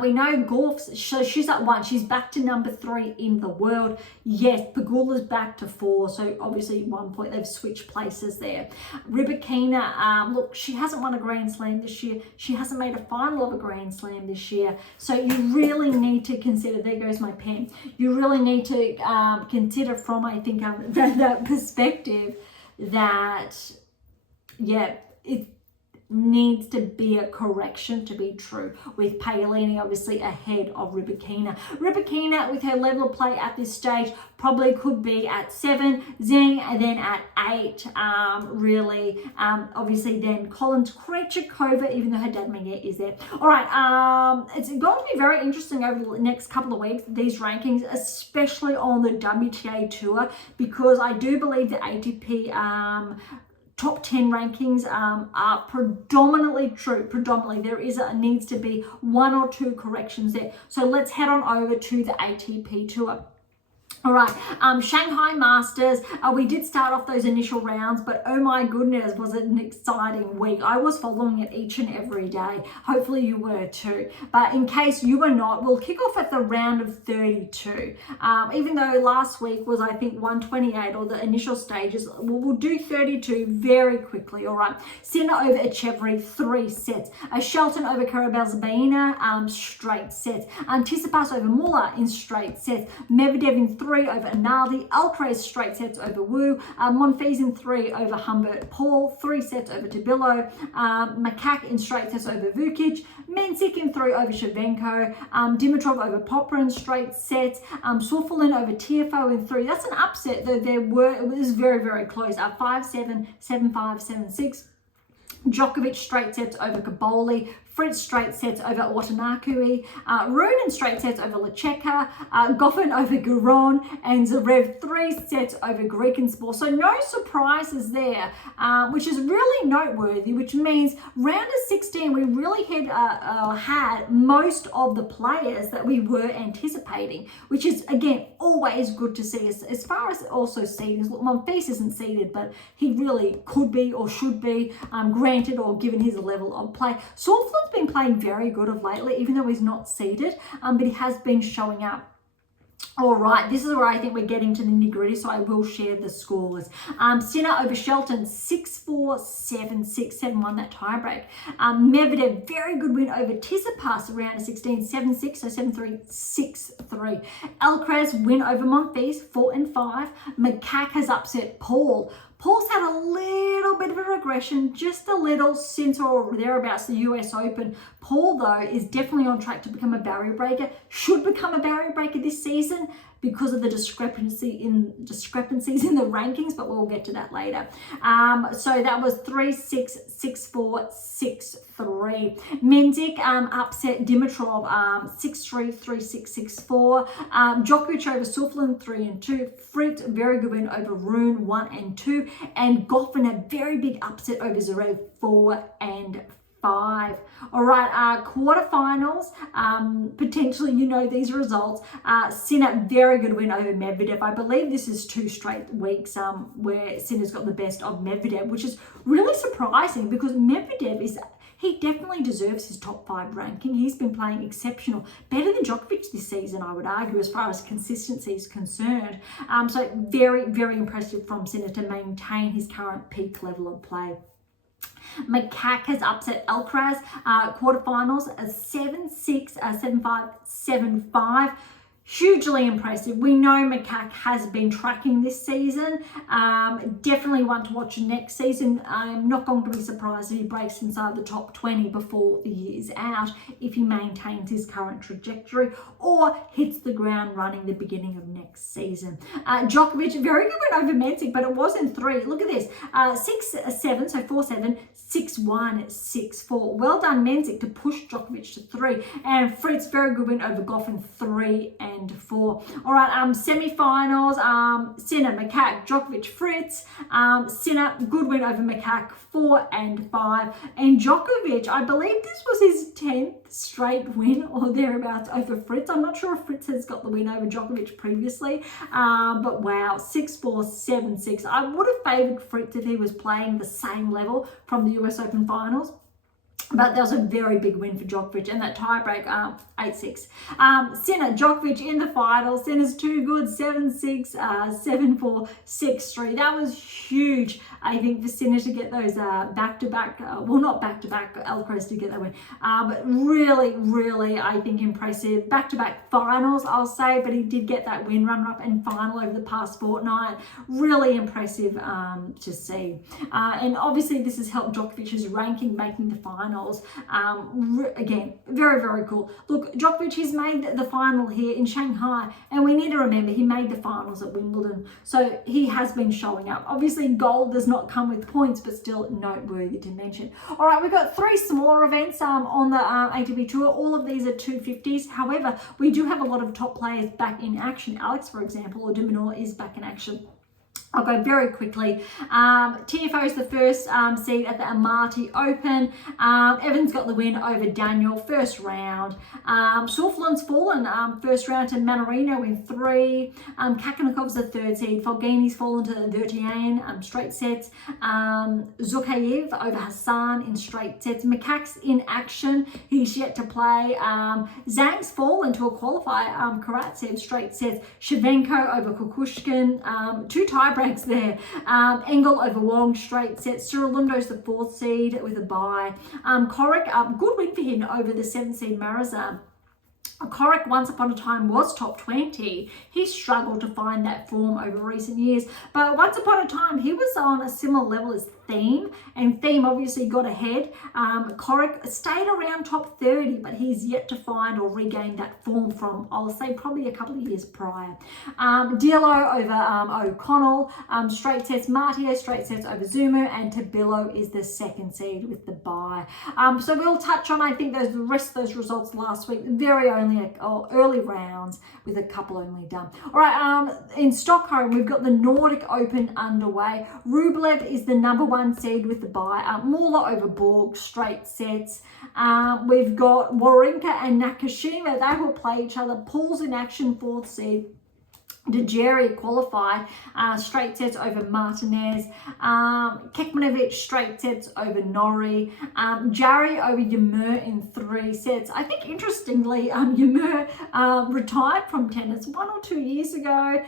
we know Gorf's, so she's at 1. She's back to number 3 in the world. Yes, Pegula's back to 4. So obviously 1 point, they've switched places there. Rybakina, look, she hasn't won a Grand Slam this year. She hasn't made a final of a Grand Slam this year. So you really need to consider, there goes my pen. You really need to consider from, I think, that perspective that, yeah, it needs to be a correction to be true, with Paolini obviously ahead of Rybakina. Rybakina, with her level of play at this stage, probably could be at 7, Zheng, and then at 8, really. Obviously then Collins, Krejcikova, even though Haddad Maia is there. All right, it's going to be very interesting over the next couple of weeks, these rankings, especially on the WTA Tour, because I do believe the ATP top 10 rankings are predominantly true. Predominantly, there needs to be 1 or 2 corrections there. So let's head on over to the ATP Tour. All right, Shanghai Masters, we did start off those initial rounds, but oh my goodness, was it an exciting week. I was following it each and every day. Hopefully you were too. But in case you were not, we'll kick off at the round of 32. Even though last week was, I think, 128 or the initial stages, we'll do 32 very quickly, all right. Sinner over Echeverry, 3 sets. Shelton over Karabelzbaina, straight sets. Tsitsipas over Muller in straight sets. Medvedev in 3 over Analdi, Alcaraz straight sets over Wu, Monfils in 3 over Humbert Paul, 3 sets over Tabilo, Makak in straight sets over Vukic, Mensik in 3 over Shevchenko, Dimitrov over Poprin straight sets, Sorfolin over Tiafoe in 3. That's an upset, though it was very, very close, 5-7, 7-5, 7-6. Djokovic straight sets over Kaboli, Fritz straight sets over Watanakui, Rune in straight sets over Lecheka, Goffin over Giron, and Zverev 3 sets over Grekenspor. So no surprises there, which is really noteworthy, which means round of 16, we really had most of the players that we were anticipating, which is, again, always good to see. As far as also seedings, look, Monfils isn't seeded, but he really could be or should be, granted or given his level of play. Sauflin's been playing very good of lately, even though he's not seeded, but he has been showing up. All right, this is where I think we're getting to the nitty-gritty, so I will share the scores. Sinner over Shelton, 6-4, 7-6, 7-1, that tiebreak. Medvedev, very good win over Tsitsipas around 16, 7-6, so 7-3, 6-3. Alcaraz, win over Monfils, 4-5. Macaque has upset Paul. Paul's had a little bit of a regression, just a little, since or thereabouts the US Open. Paul, though, is definitely on track to become a barrier breaker, should become a barrier breaker this season because of the discrepancies in the rankings, but we'll get to that later. So that was 3-6, 6-4, 6-3. Menzik upset Dimitrov 6-3, 3-6, 6-4. Djokovic over Sauflin 3-2. Fritz, very good win over Rune 1-2. And Goffin, a very big upset over Zverev 4-5. All right, quarterfinals, potentially, you know these results. Sinner, very good win over Medvedev. I believe this is 2 straight weeks where Sinner's got the best of Medvedev, which is really surprising because Medvedev he definitely deserves his top 5 ranking. He's been playing exceptional, better than Djokovic this season, I would argue, as far as consistency is concerned. So very, very impressive from Sinner to maintain his current peak level of play. Macaque has upset Alcaraz, quarterfinals, 7-6, 7-5, 7-5. Hugely impressive. We know Macaque has been tracking this season. Definitely one to watch next season. I'm not going to be surprised if he breaks inside the top 20 before the year's out, if he maintains his current trajectory or hits the ground running the beginning of next season. Djokovic, very good win over Menzik, but it was in 3. Look at this. 6-7, so 4-7, 6-1, 6-4. Well done, Menzik, to push Djokovic to 3. And Fritz, very good win over Goffin, 3-4. All right, semi-finals, Sinner, Macaque, Djokovic, Fritz. Sinner, good win over Macaque, 4-5. And Djokovic, I believe this was his 10th straight win or thereabouts over Fritz. I'm not sure if Fritz has got the win over Djokovic previously, but wow, 6-4, 7-6. I would have favoured Fritz if he was playing the same level from the US Open finals. But that was a very big win for Djokovic, and that tiebreak, 8-6. Sinner, Djokovic in the finals. Sinner's too good, 7-6, 7-4, 6-3. That was huge, I think, for Sinner to get those back-to-back, well, not back-to-back, Alcaraz to get that win, but really, really, I think, impressive. Back-to-back finals, I'll say, but he did get that win, runner-up and final over the past fortnight. Really impressive to see. And obviously, this has helped Djokovic's ranking, making the finals. Again, very, very cool. Look, Djokovic, he's made the final here in Shanghai, and we need to remember he made the finals at Wimbledon, so he has been showing up. Obviously, gold does not come with points, but still noteworthy to mention. All right, we've got 3 smaller events on the ATP Tour. All of these are 250s. However, we do have a lot of top players back in action. Alex, for example, or Diminor is back in action. I'll go very quickly. TFO is the first seed at the Almaty Open. Evans got the win over Daniel, first round. Sauflin's fallen first round to Manarino in 3. Kakanakov's the 3rd seed. Folgini's fallen to WTA straight sets. Zukayev over Hassan in straight sets. Macaque's in action. He's yet to play. Zhang's fallen to a qualifier. Karatsev straight sets. Shevchenko over Kukushkin. 2 tiebreaks there. Engel over Wong straight sets. Suralundo's the 4th seed with a bye. Korek, good win for him over the 7th seed Marazan. Korek once upon a time was top 20. He struggled to find that form over recent years, but once upon a time he was on a similar level as Thiem, and Thiem obviously got ahead. Corrick stayed around top 30, but he's yet to find or regain that form from, I'll say, probably a couple of years prior. Diallo over O'Connell, straight sets. Martier straight sets over Zumo, and Tabillo is the second seed with the bye. So we'll touch on, I think, the rest of those results last week. Very early rounds with a couple only done. All right, in Stockholm, we've got the Nordic Open underway. Rublev is the number 1 seed with the bye. Muller over Borg, straight sets. We've got Wawrinka and Nakashima. They will play each other. Paul's in action, 4th seed. Dejeri qualified, straight sets over Martinez. Kekmanovic straight sets over Norrie. Jarry over Ymer in 3 sets. I think interestingly, Ymer retired from tennis 1 or 2 years ago.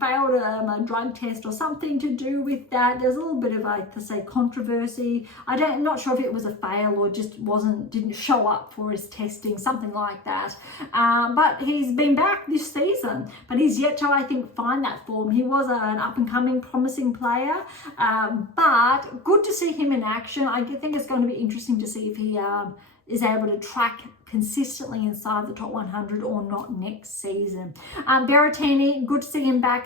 Failed a drug test or something to do with that. There's a little bit of controversy. I'm not sure if it was a fail or just didn't show up for his testing, something like that. But he's been back this season, but he's yet to, I think, find that form. He was an up-and-coming promising player, but good to see him in action. I think it's going to be interesting to see if he is able to track consistently inside the top 100 or not next season. Berrettini, good to see him back.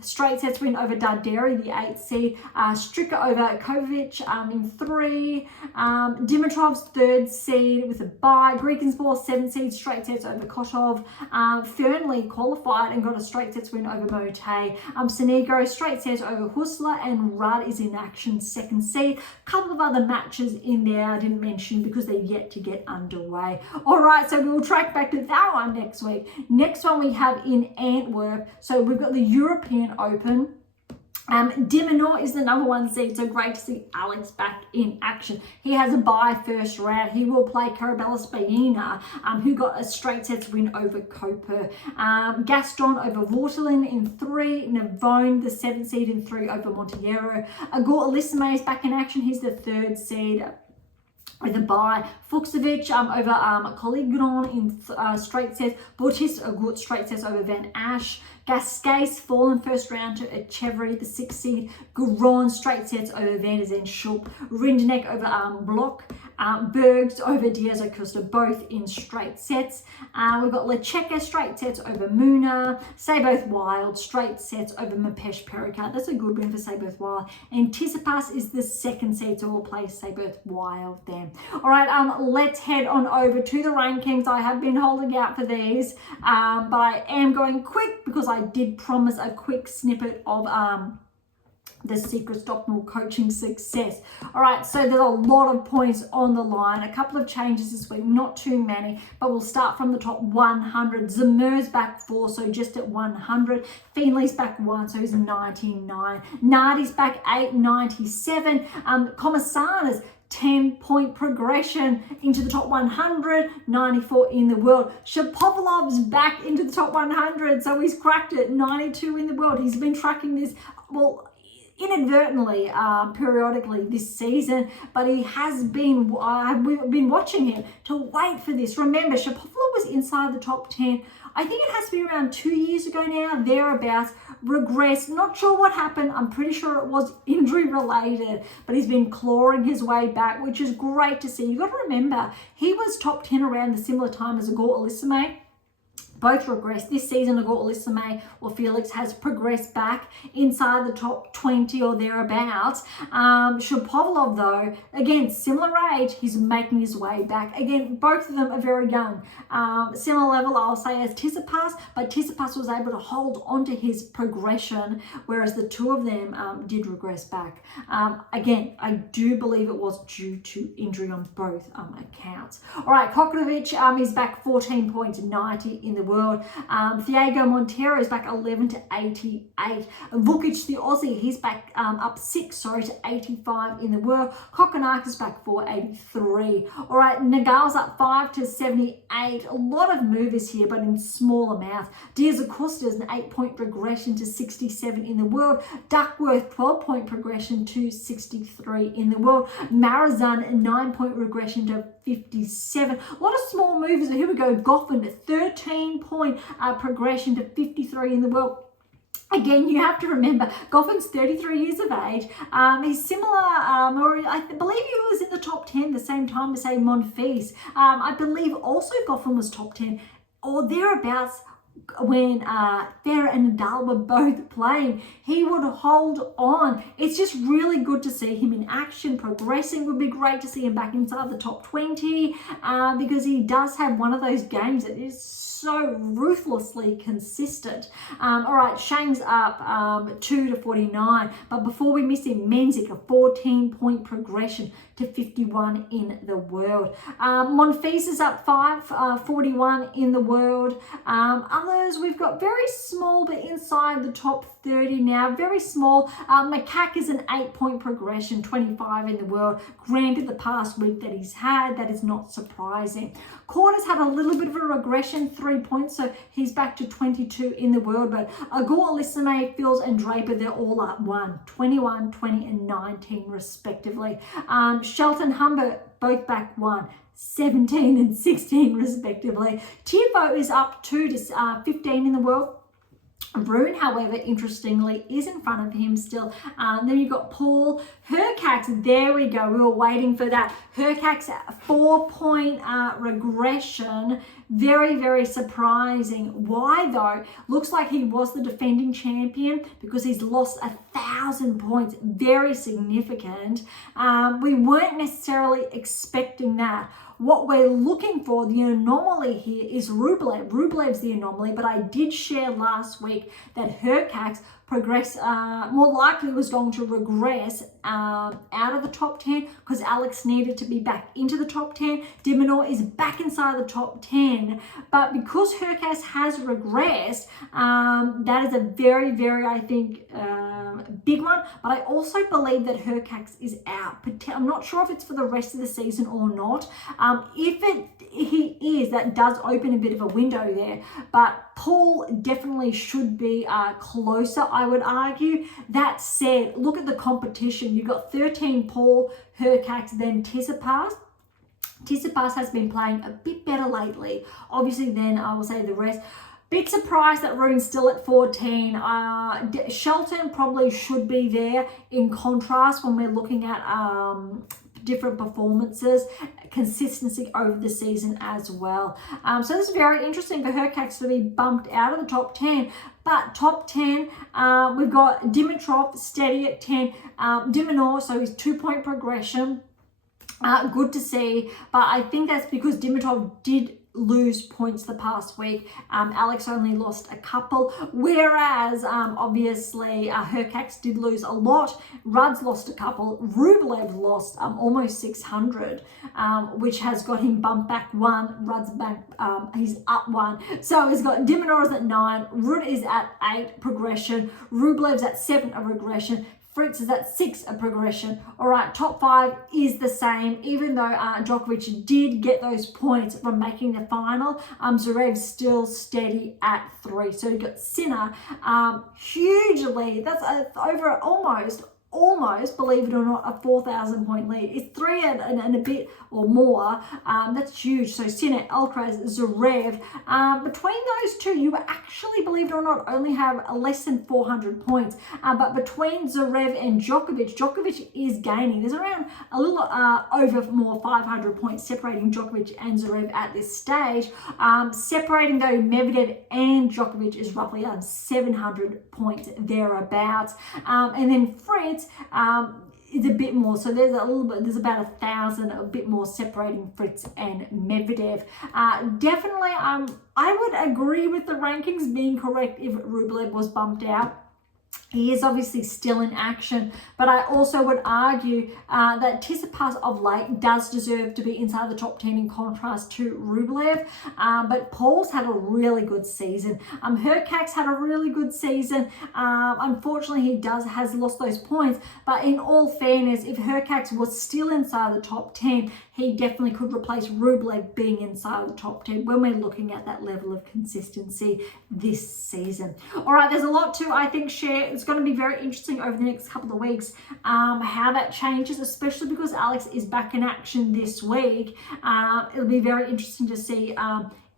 Straight sets win over Darderi, the 8th seed. Stricker over Kovacic in 3. Dimitrov's 3rd seed with a bye. Greekensborg 7th seed, straight sets over Kotov. Fernley qualified and got a straight sets win over Mote. Sonego straight sets over Hustler, and Rudd is in action, 2nd seed. Couple of other matches in there I didn't mention because they're yet to get underway. All right, so we'll track back to that one next week. Next one we have in Antwerp. So we've got the European Open. Dimonor is the number 1 seed, so great to see Alex back in action. He has a bye first round. He will play Carabella Spaina, who got a straight sets win over Koper. Gaston over Vortelin in 3. Navone, the 7th seed, in 3 over Monteiro. Agor Elisime is back in action. He's the 3rd seed with a bye. Fuchsovic over Collignon in straight sets. Bautista good straight sets over Van Asch. Gasquet's fallen first round to Echeverry, the 6th seed. Guron straight sets over Van der Zen Schulp. Rindenek over Block. Bergs over Diaz Acosta, both in straight sets. We've got Lecheka straight sets over Muna. Sayboth Wild straight sets over Mapesh Perikat. That's a good win for Sayboth Wild. And Tsitsipas is the 2nd seed, so we'll play Sayboth Wild there. All right, let's head on over to the rankings. I have been holding out for these, but I am going quick because I did promise a quick snippet of the secrets to optimal coaching success. All right, so there's a lot of points on the line. A couple of changes this week, not too many, but we'll start from the top 100. Zamer's back 4, so just at 100. Feenley's back 1, so he's 99. Nardi's back 8, 97. Komisar's 10-point progression into the top 100, 94 in the world. Shapovalov's back into the top 100, so he's cracked it, 92 in the world. He's been tracking this, well, inadvertently, periodically this season, but he has been, we've been watching him to wait for this. Remember, Shapovalov was inside the top 10, I think it has to be around 2 years ago now, thereabouts, regressed. Not sure what happened. I'm pretty sure it was injury related, but he's been clawing his way back, which is great to see. You've got to remember, he was top 10 around the similar time as Agor Elisime. Both regressed. This season, Agor Elisime or Felix has progressed back inside the top 20 or thereabouts. Shapovalov, though, again, similar age, he's making his way back. Again, both of them are very young. Similar level, I'll say, as Tsitsipas, but Tsitsipas was able to hold onto his progression, whereas the two of them did regress back. Again, I do believe it was due to injury on both accounts. All right, Kokorovic is back 14 points, 90 in the world. Thiago Monteiro is back 11 to 88. Vukic, the Aussie, he's back up 6, to 85 in the world. Kokonakis is back 4, 83. All right, Nagal's up 5 to 78. A lot of movers here, but in small amounts. Diaz Acosta is an 8-point progression to 67 in the world. Duckworth, 12-point progression to 63 in the world. Marazan, a 9-point regression to 57. A lot of small movers. Here we go. Goffin, 13-point progression to 53 in the world. Again, you have to remember, Goffin's 33 years of age. He's similar, or I believe he was in the top 10 the same time as, say, Monfils. I believe also Goffin was top 10 or thereabouts when Federer and Nadal were both playing. He would hold on. It's just really good to see him in action, progressing. Would be great to see him back inside the top 20 because he does have one of those games that is so ruthlessly consistent. All right, Shang's up 2 to 49, but before we miss him, Menzik, a 14-point progression to 51 in the world. Monfils is up 41 in the world. Others, we've got very small, but inside the top 30 now, very small. Macaque is an 8-point progression, 25 in the world. Granted, the past week that he's had, that is not surprising. Court has had a little bit of a regression, 3 points, so he's back to 22 in the world. But Agor, Lissame, Fields, and Draper, they're all up 1, 21, 20, and 19 respectively. Shelton, Humbert, both back 1, 17 and 16 respectively. Tiafoe is up 2 to 15 in the world. Rune, however, interestingly, is in front of him still. Then you've got Paul Hurkacz. There we go. We were waiting for that. Hurkacz, 4-point regression. Very, very surprising. Why though? Looks like he was the defending champion because he's lost 1,000 points. Very significant. We weren't necessarily expecting that. What we're looking for, the anomaly here, is Rublev. Rublev's the anomaly, but I did share last week that Hurkacz more likely was going to regress out of the top 10 because Alex needed to be back into the top 10. De Minaur is back inside the top 10, but because Hurkacz has regressed, that is a very, very, I think, big one. But I also believe that Hurkacz is out. I'm not sure if it's for the rest of the season or not. If he is, that does open a bit of a window there. But Paul definitely should be closer, I would argue. That said, look at the competition. You've got 13 Paul, Hurkacz, then Tsitsipas. Tsitsipas has been playing a bit better lately, obviously, than I will say the rest. Bit surprised that Rune's still at 14. Shelton probably should be there in contrast when we're looking at different performances, consistency over the season as well. So this is very interesting for Hurkacz to be bumped out of the top 10. But top 10, we've got Dimitrov steady at 10. De Minaur, so his 2-point progression. Good to see, but I think that's because Dimitrov did lose points the past week. Alex only lost a couple, whereas obviously Hurkacz did lose a lot. Rudd's lost a couple. Rublev lost almost 600, which has got him bumped back 1. Rudd's back, he's up 1. So he's got De Minaur is at 9, Rudd is at 8 progression, Rublev's at 7 a regression, Fritz is at 6 a progression. All right, top 5 is the same, even though Djokovic did get those points from making the final. Zverev's still steady at 3. So you've got Sinner, hugely, that's over almost, believe it or not, a 4,000 point lead. It's 3 and a bit or more. That's huge. So Sinner, Alcaraz, Zverev. Between those two, you actually, believe it or not, only have less than 400 points. But between Zverev and Djokovic is gaining. There's around a little over more 500 points separating Djokovic and Zverev at this stage. Separating though Medvedev and Djokovic is roughly 700 points thereabouts. And then Fritz is a bit more, so there's about 1,000, a bit more separating Fritz and Medvedev. Definitely, I would agree with the rankings being correct if Rublev was bumped out. He is obviously still in action, but I also would argue that Tsitsipas of late does deserve to be inside the top 10 in contrast to Rublev. But Paul's had a really good season. Hurkacz had a really good season. Unfortunately, he has lost those points. But in all fairness, if Hurkacz was still inside the top 10, he definitely could replace Rublev being inside the top 10 when we're looking at that level of consistency this season. All right, there's a lot to, I think, share. It's going to be very interesting over the next couple of weeks how that changes, especially because Alex is back in action this week. It'll be very interesting to see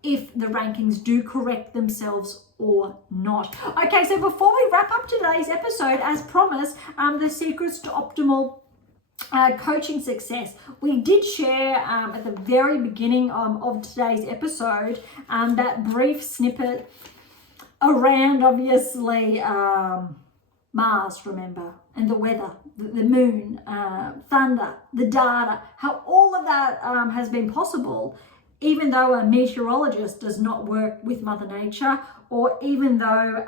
if the rankings do correct themselves or not. Okay, so before we wrap up today's episode, as promised, the secrets to optimal coaching success. We did share at the very beginning of today's episode that brief snippet around, obviously, Mars, remember, and the weather, the moon, thunder, the data, how all of that has been possible, even though a meteorologist does not work with Mother Nature, or even though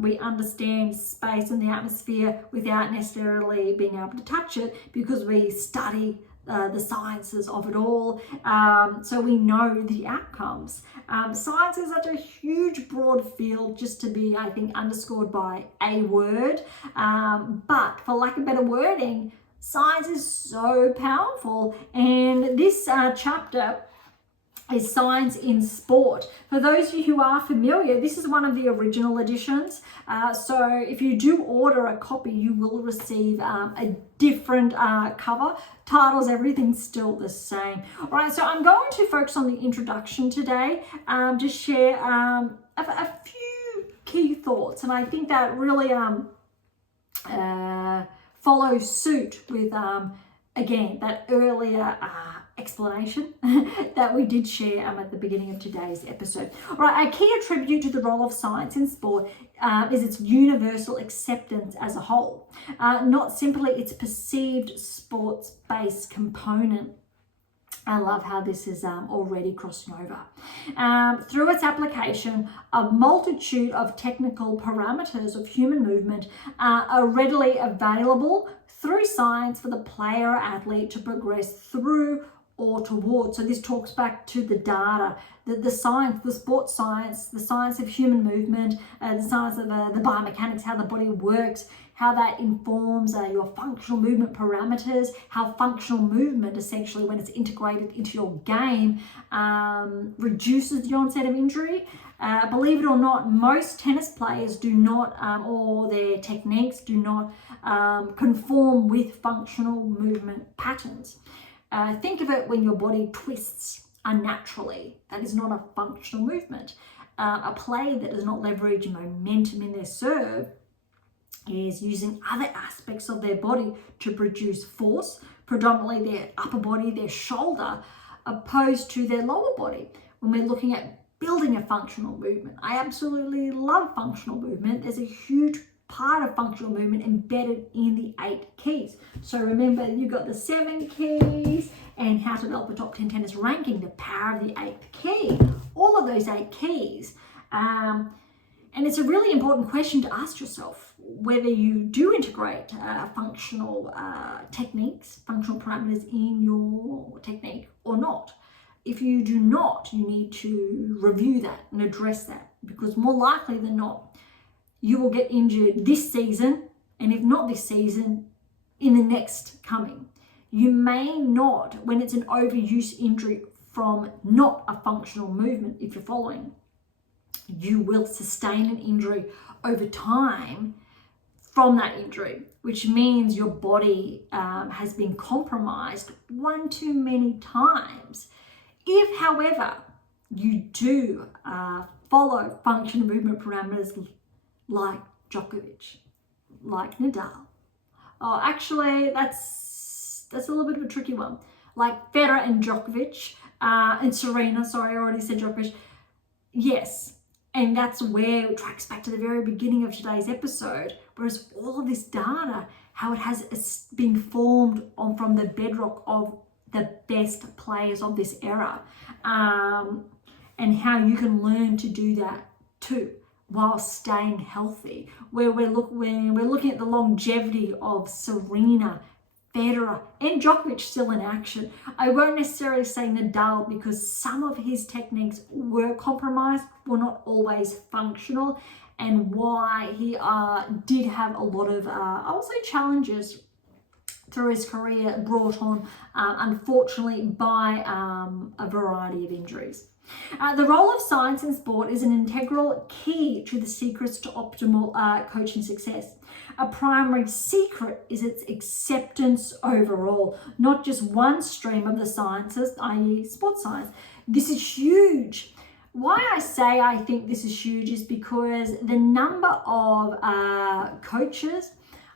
we understand space and the atmosphere without necessarily being able to touch it, because we study the sciences of it all, so we know the outcomes. Science is such a huge, broad field just to be, I think, underscored by a word, but for lack of better wording, science is so powerful. And this chapter is Science in Sport. For those of you who are familiar, this is one of the original editions. So if you do order a copy, you will receive a different cover. Titles, everything's still the same. All right, so I'm going to focus on the introduction today, just share a few key thoughts. And I think that really follows suit with, again, that earlier explanation that we did share at the beginning of today's episode. All right, a key attribute to the role of science in sport is its universal acceptance as a whole, not simply its perceived sports-based component. I love how this is already crossing over. Through its application, a multitude of technical parameters of human movement are readily available through science for the player or athlete to progress through or towards. So this talks back to the data, the science, the sports science, the science of human movement, the science of the biomechanics, how the body works, how that informs your functional movement parameters, how functional movement, essentially, when it's integrated into your game, reduces the onset of injury. Believe it or not, most tennis players do not, or their techniques do not conform with functional movement patterns. Think of it when your body twists unnaturally. That is not a functional movement. A player that does not leverage momentum in their serve is using other aspects of their body to produce force, predominantly their upper body, their shoulder, opposed to their lower body. When we're looking at building a functional movement, I absolutely love functional movement. There's a huge part of functional movement embedded in the 8 keys. So remember, you've got the 7 keys and how to develop a top 10 tennis ranking, the power of the 8th key, all of those 8 keys. And it's a really important question to ask yourself, whether you do integrate functional techniques, functional parameters in your technique or not. If you do not, you need to review that and address that, because more likely than not, you will get injured this season, and if not this season, in the next coming. You may not, when it's an overuse injury from not a functional movement, if you're following, you will sustain an injury over time from that injury, which means your body has been compromised one too many times. If, however, you do follow functional movement parameters like Djokovic, like Nadal, actually that's a little bit of a tricky one, like Federer and Djokovic, and Serena, sorry, I already said Djokovic, yes. And that's where it tracks back to the very beginning of today's episode, whereas all of this data, how it has been formed from the bedrock of the best players of this era, and how you can learn to do that too while staying healthy. Where we're looking at the longevity of Serena, Federer, and Djokovic still in action. I won't necessarily say Nadal, because some of his techniques were compromised, were not always functional, and why he did have a lot of, I would say, challenges through his career brought on, unfortunately, by a variety of injuries. The role of science in sport is an integral key to the secrets to optimal coaching success. A primary secret is its acceptance overall, not just one stream of the sciences, i.e. sports science. This is huge. Why I say I think this is huge is because the number of coaches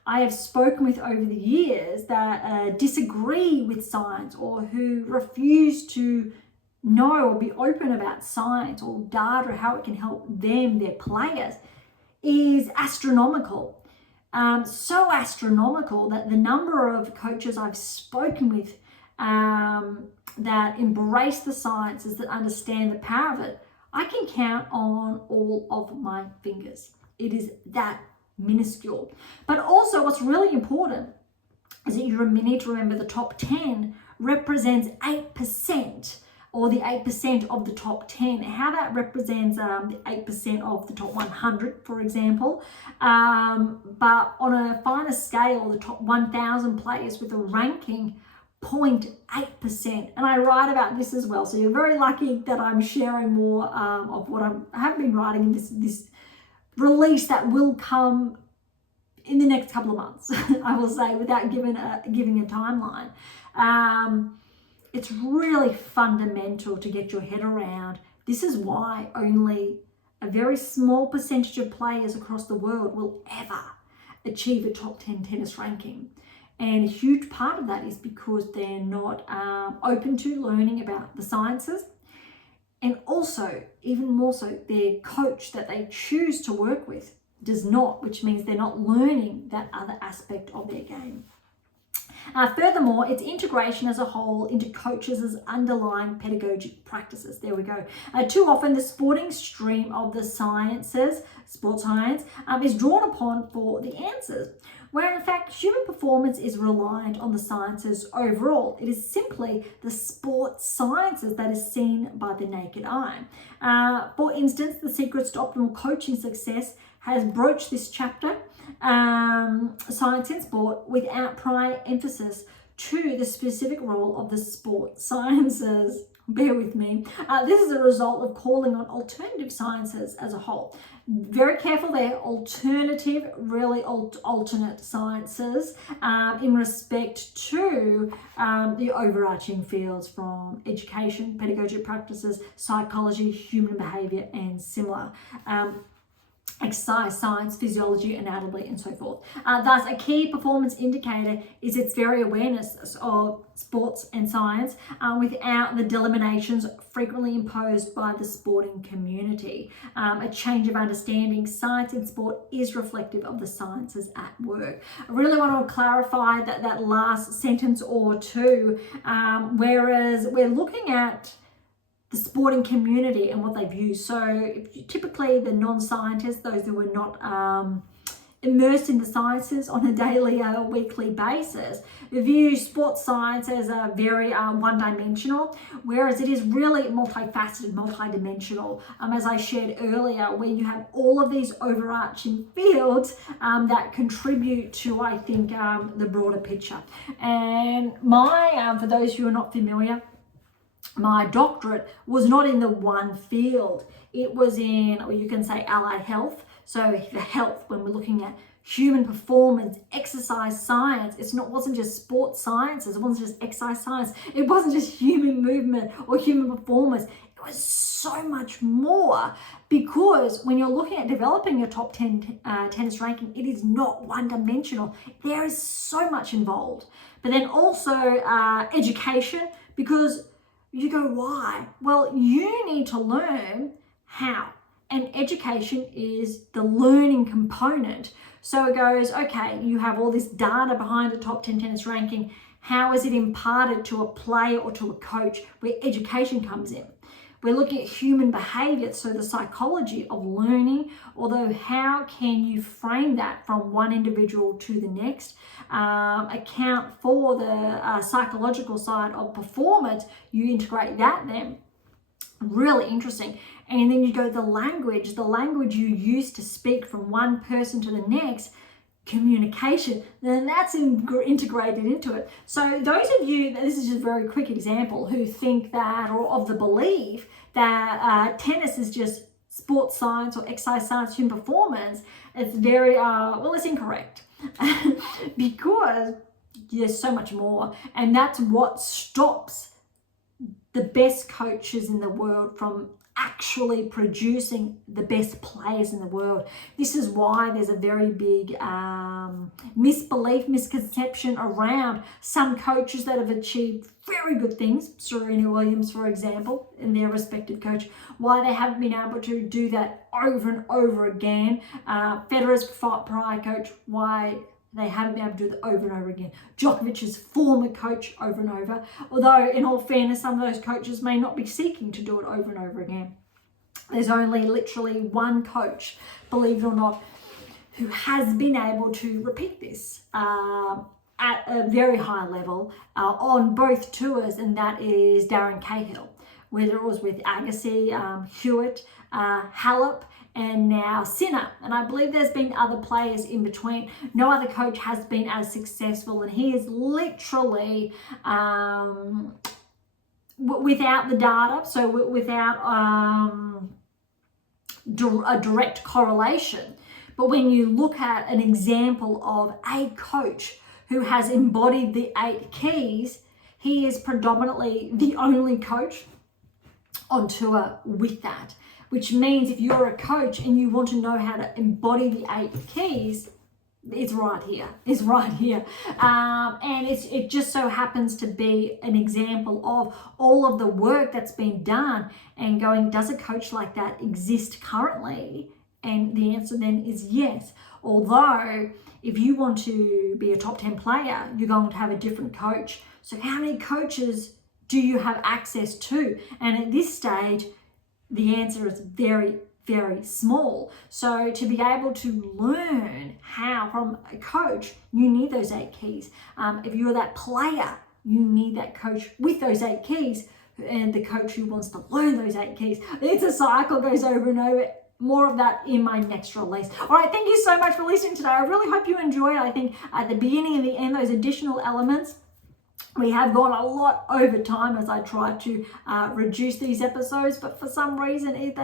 I have spoken with over the years that disagree with science or who refuse to know or be open about science or data or how it can help them, their players, is astronomical. So astronomical that the number of coaches I've spoken with that embrace the sciences, that understand the power of it, I can count on all of my fingers. It is that minuscule. But also what's really important is that you need to remember the top 10 represents 8%, or the 8% of the top 10. How that represents the 8% of the top 100, for example. But on a finer scale, the top 1,000 players with a ranking 0.8%, and I write about this as well, so you're very lucky that I'm sharing more of what I have been writing in this release that will come in the next couple of months, I will say, without giving a timeline. It's really fundamental to get your head around. This is why only a very small percentage of players across the world will ever achieve a top 10 tennis ranking. And a huge part of that is because they're not open to learning about the sciences. And also, even more so, their coach that they choose to work with does not, which means they're not learning that other aspect of their game. Furthermore, it's integration as a whole into coaches' underlying pedagogic practices. There we go. Too often, the sporting stream of the sciences, sports science, is drawn upon for the answers, where in fact human performance is reliant on the sciences overall. It is simply the sports sciences that is seen by the naked eye. For instance, The Secrets to Optimal Coaching Success has broached this chapter, science in sport, without prior emphasis to the specific role of the sport sciences. Bear with me. This is a result of calling on alternative sciences as a whole. Very careful there, alternative, really alternate sciences in respect to the overarching fields from education, pedagogic practices, psychology, human behavior, and similar. Exercise, science, physiology, anatomy, and so forth. Thus, a key performance indicator is its very awareness of sports and science without the delimitations frequently imposed by the sporting community. A change of understanding. Science in sport is reflective of the sciences at work. I really want to clarify that last sentence or two, whereas we're looking at the sporting community and what they view. So typically the non-scientists, those who are not immersed in the sciences on a daily or weekly basis, view sports science as a very one-dimensional, whereas it is really multifaceted, multidimensional, as I shared earlier, where you have all of these overarching fields that contribute to, I think, the broader picture. And my, for those who are not familiar, my doctorate was not in the one field. It was in, or you can say, allied health. So the health, when we're looking at human performance, exercise science, wasn't just sports sciences, it wasn't just exercise science, it wasn't just human movement or human performance. It was so much more, because when you're looking at developing your top 10 tennis ranking, it is not one-dimensional. There is so much involved. But then also education, because you go, why? Well, you need to learn how. And education is the learning component. So it goes, okay, you have all this data behind a top 10 tennis ranking. How is it imparted to a player or to a coach, where education comes in? We're looking at human behavior, so the psychology of learning, although how can you frame that from one individual to the next? Account for the psychological side of performance, you integrate that then. Really interesting. And then you go the language you use to speak from one person to the next, communication, then that's integrated into it. So those of you, this is just a very quick example, who think that, or of the belief that tennis is just sports science or exercise science, human performance, it's very, it's incorrect. Because there's so much more, and that's what stops the best coaches in the world from actually producing the best players in the world. This is why there's a very big misconception around some coaches that have achieved very good things. Serena Williams, for example, and their respective coach, why they haven't been able to do that over and over again. Federer's prior coach, why they haven't been able to do that over and over again. Djokovic's former coach over and over. Although, in all fairness, some of those coaches may not be seeking to do it over and over again. There's only literally one coach, believe it or not, who has been able to repeat this at a very high level on both tours, and that is Darren Cahill. Whether it was with Agassi, Hewitt, Halep, and now Sinner. And I believe there's been other players in between. No other coach has been as successful, and he is literally without the data, so without a direct correlation. But when you look at an example of a coach who has embodied the 8 keys, he is predominantly the only coach on tour with that. Which means if you're a coach and you want to know how to embody the 8 keys, it's right here. It's right here. And it just so happens to be an example of all of the work that's been done and going, does a coach like that exist currently? And the answer then is yes. Although, if you want to be a top 10 player, you're going to have a different coach. So how many coaches do you have access to? And at this stage, the answer is very, very small. So to be able to learn how from a coach, you need those 8 keys. If you're that player, you need that coach with those 8 keys, and the coach who wants to learn those 8 keys. It's a cycle, goes over and over. More of that in my next release. All right, thank you so much for listening today. I really hope you enjoyed. I think at the beginning and the end, those additional elements, we have gone a lot over time as I try to reduce these episodes, but for some reason it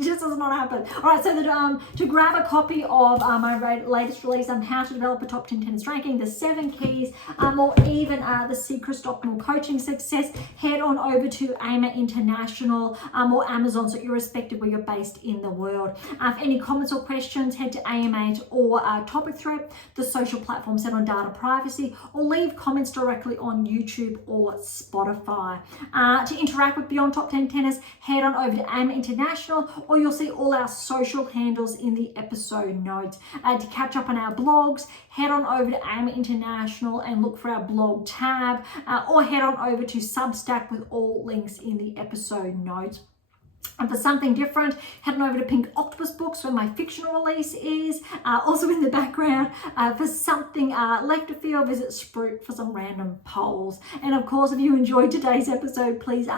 just does not happen. All right, so that to grab a copy of my latest release on how to develop a top 10 tennis ranking, the 7 keys, or even the secrets to optimal coaching success, head on over to AM8 International or Amazon, so irrespective where you're based in the world. If any comments or questions, head to AM8 or Topic Thread, the social platform set on data privacy, or leave comments directly on YouTube or Spotify. To interact with Beyond Top 10 Tennis, head on over to AM8 International, or you'll see all our social handles in the episode notes. To catch up on our blogs, head on over to AM8 International and look for our blog tab, or head on over to Substack with all links in the episode notes. And for something different, head on over to Pink Octopus Books, where my fictional release is. Also in the background, for something left of field, visit Sprout for some random polls. And of course, if you enjoyed today's episode, please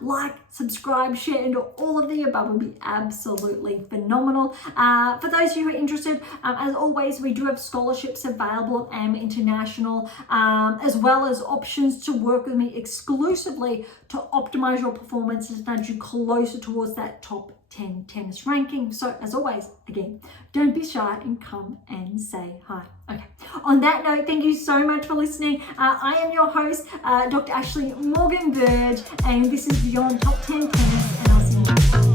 like, subscribe, share, and all of the above would be absolutely phenomenal. For those of you who are interested, as always, we do have scholarships available at AM International, as well as options to work with me exclusively to optimize your performance and nudge you closer towards that top 10 tennis ranking. So as always, again, don't be shy and come and say hi. Okay, on that note, thank you so much for listening. I am your host, Dr. Ashley Morgan Berge, and this is Beyond Top 10 Tennis, and I'll see you next time.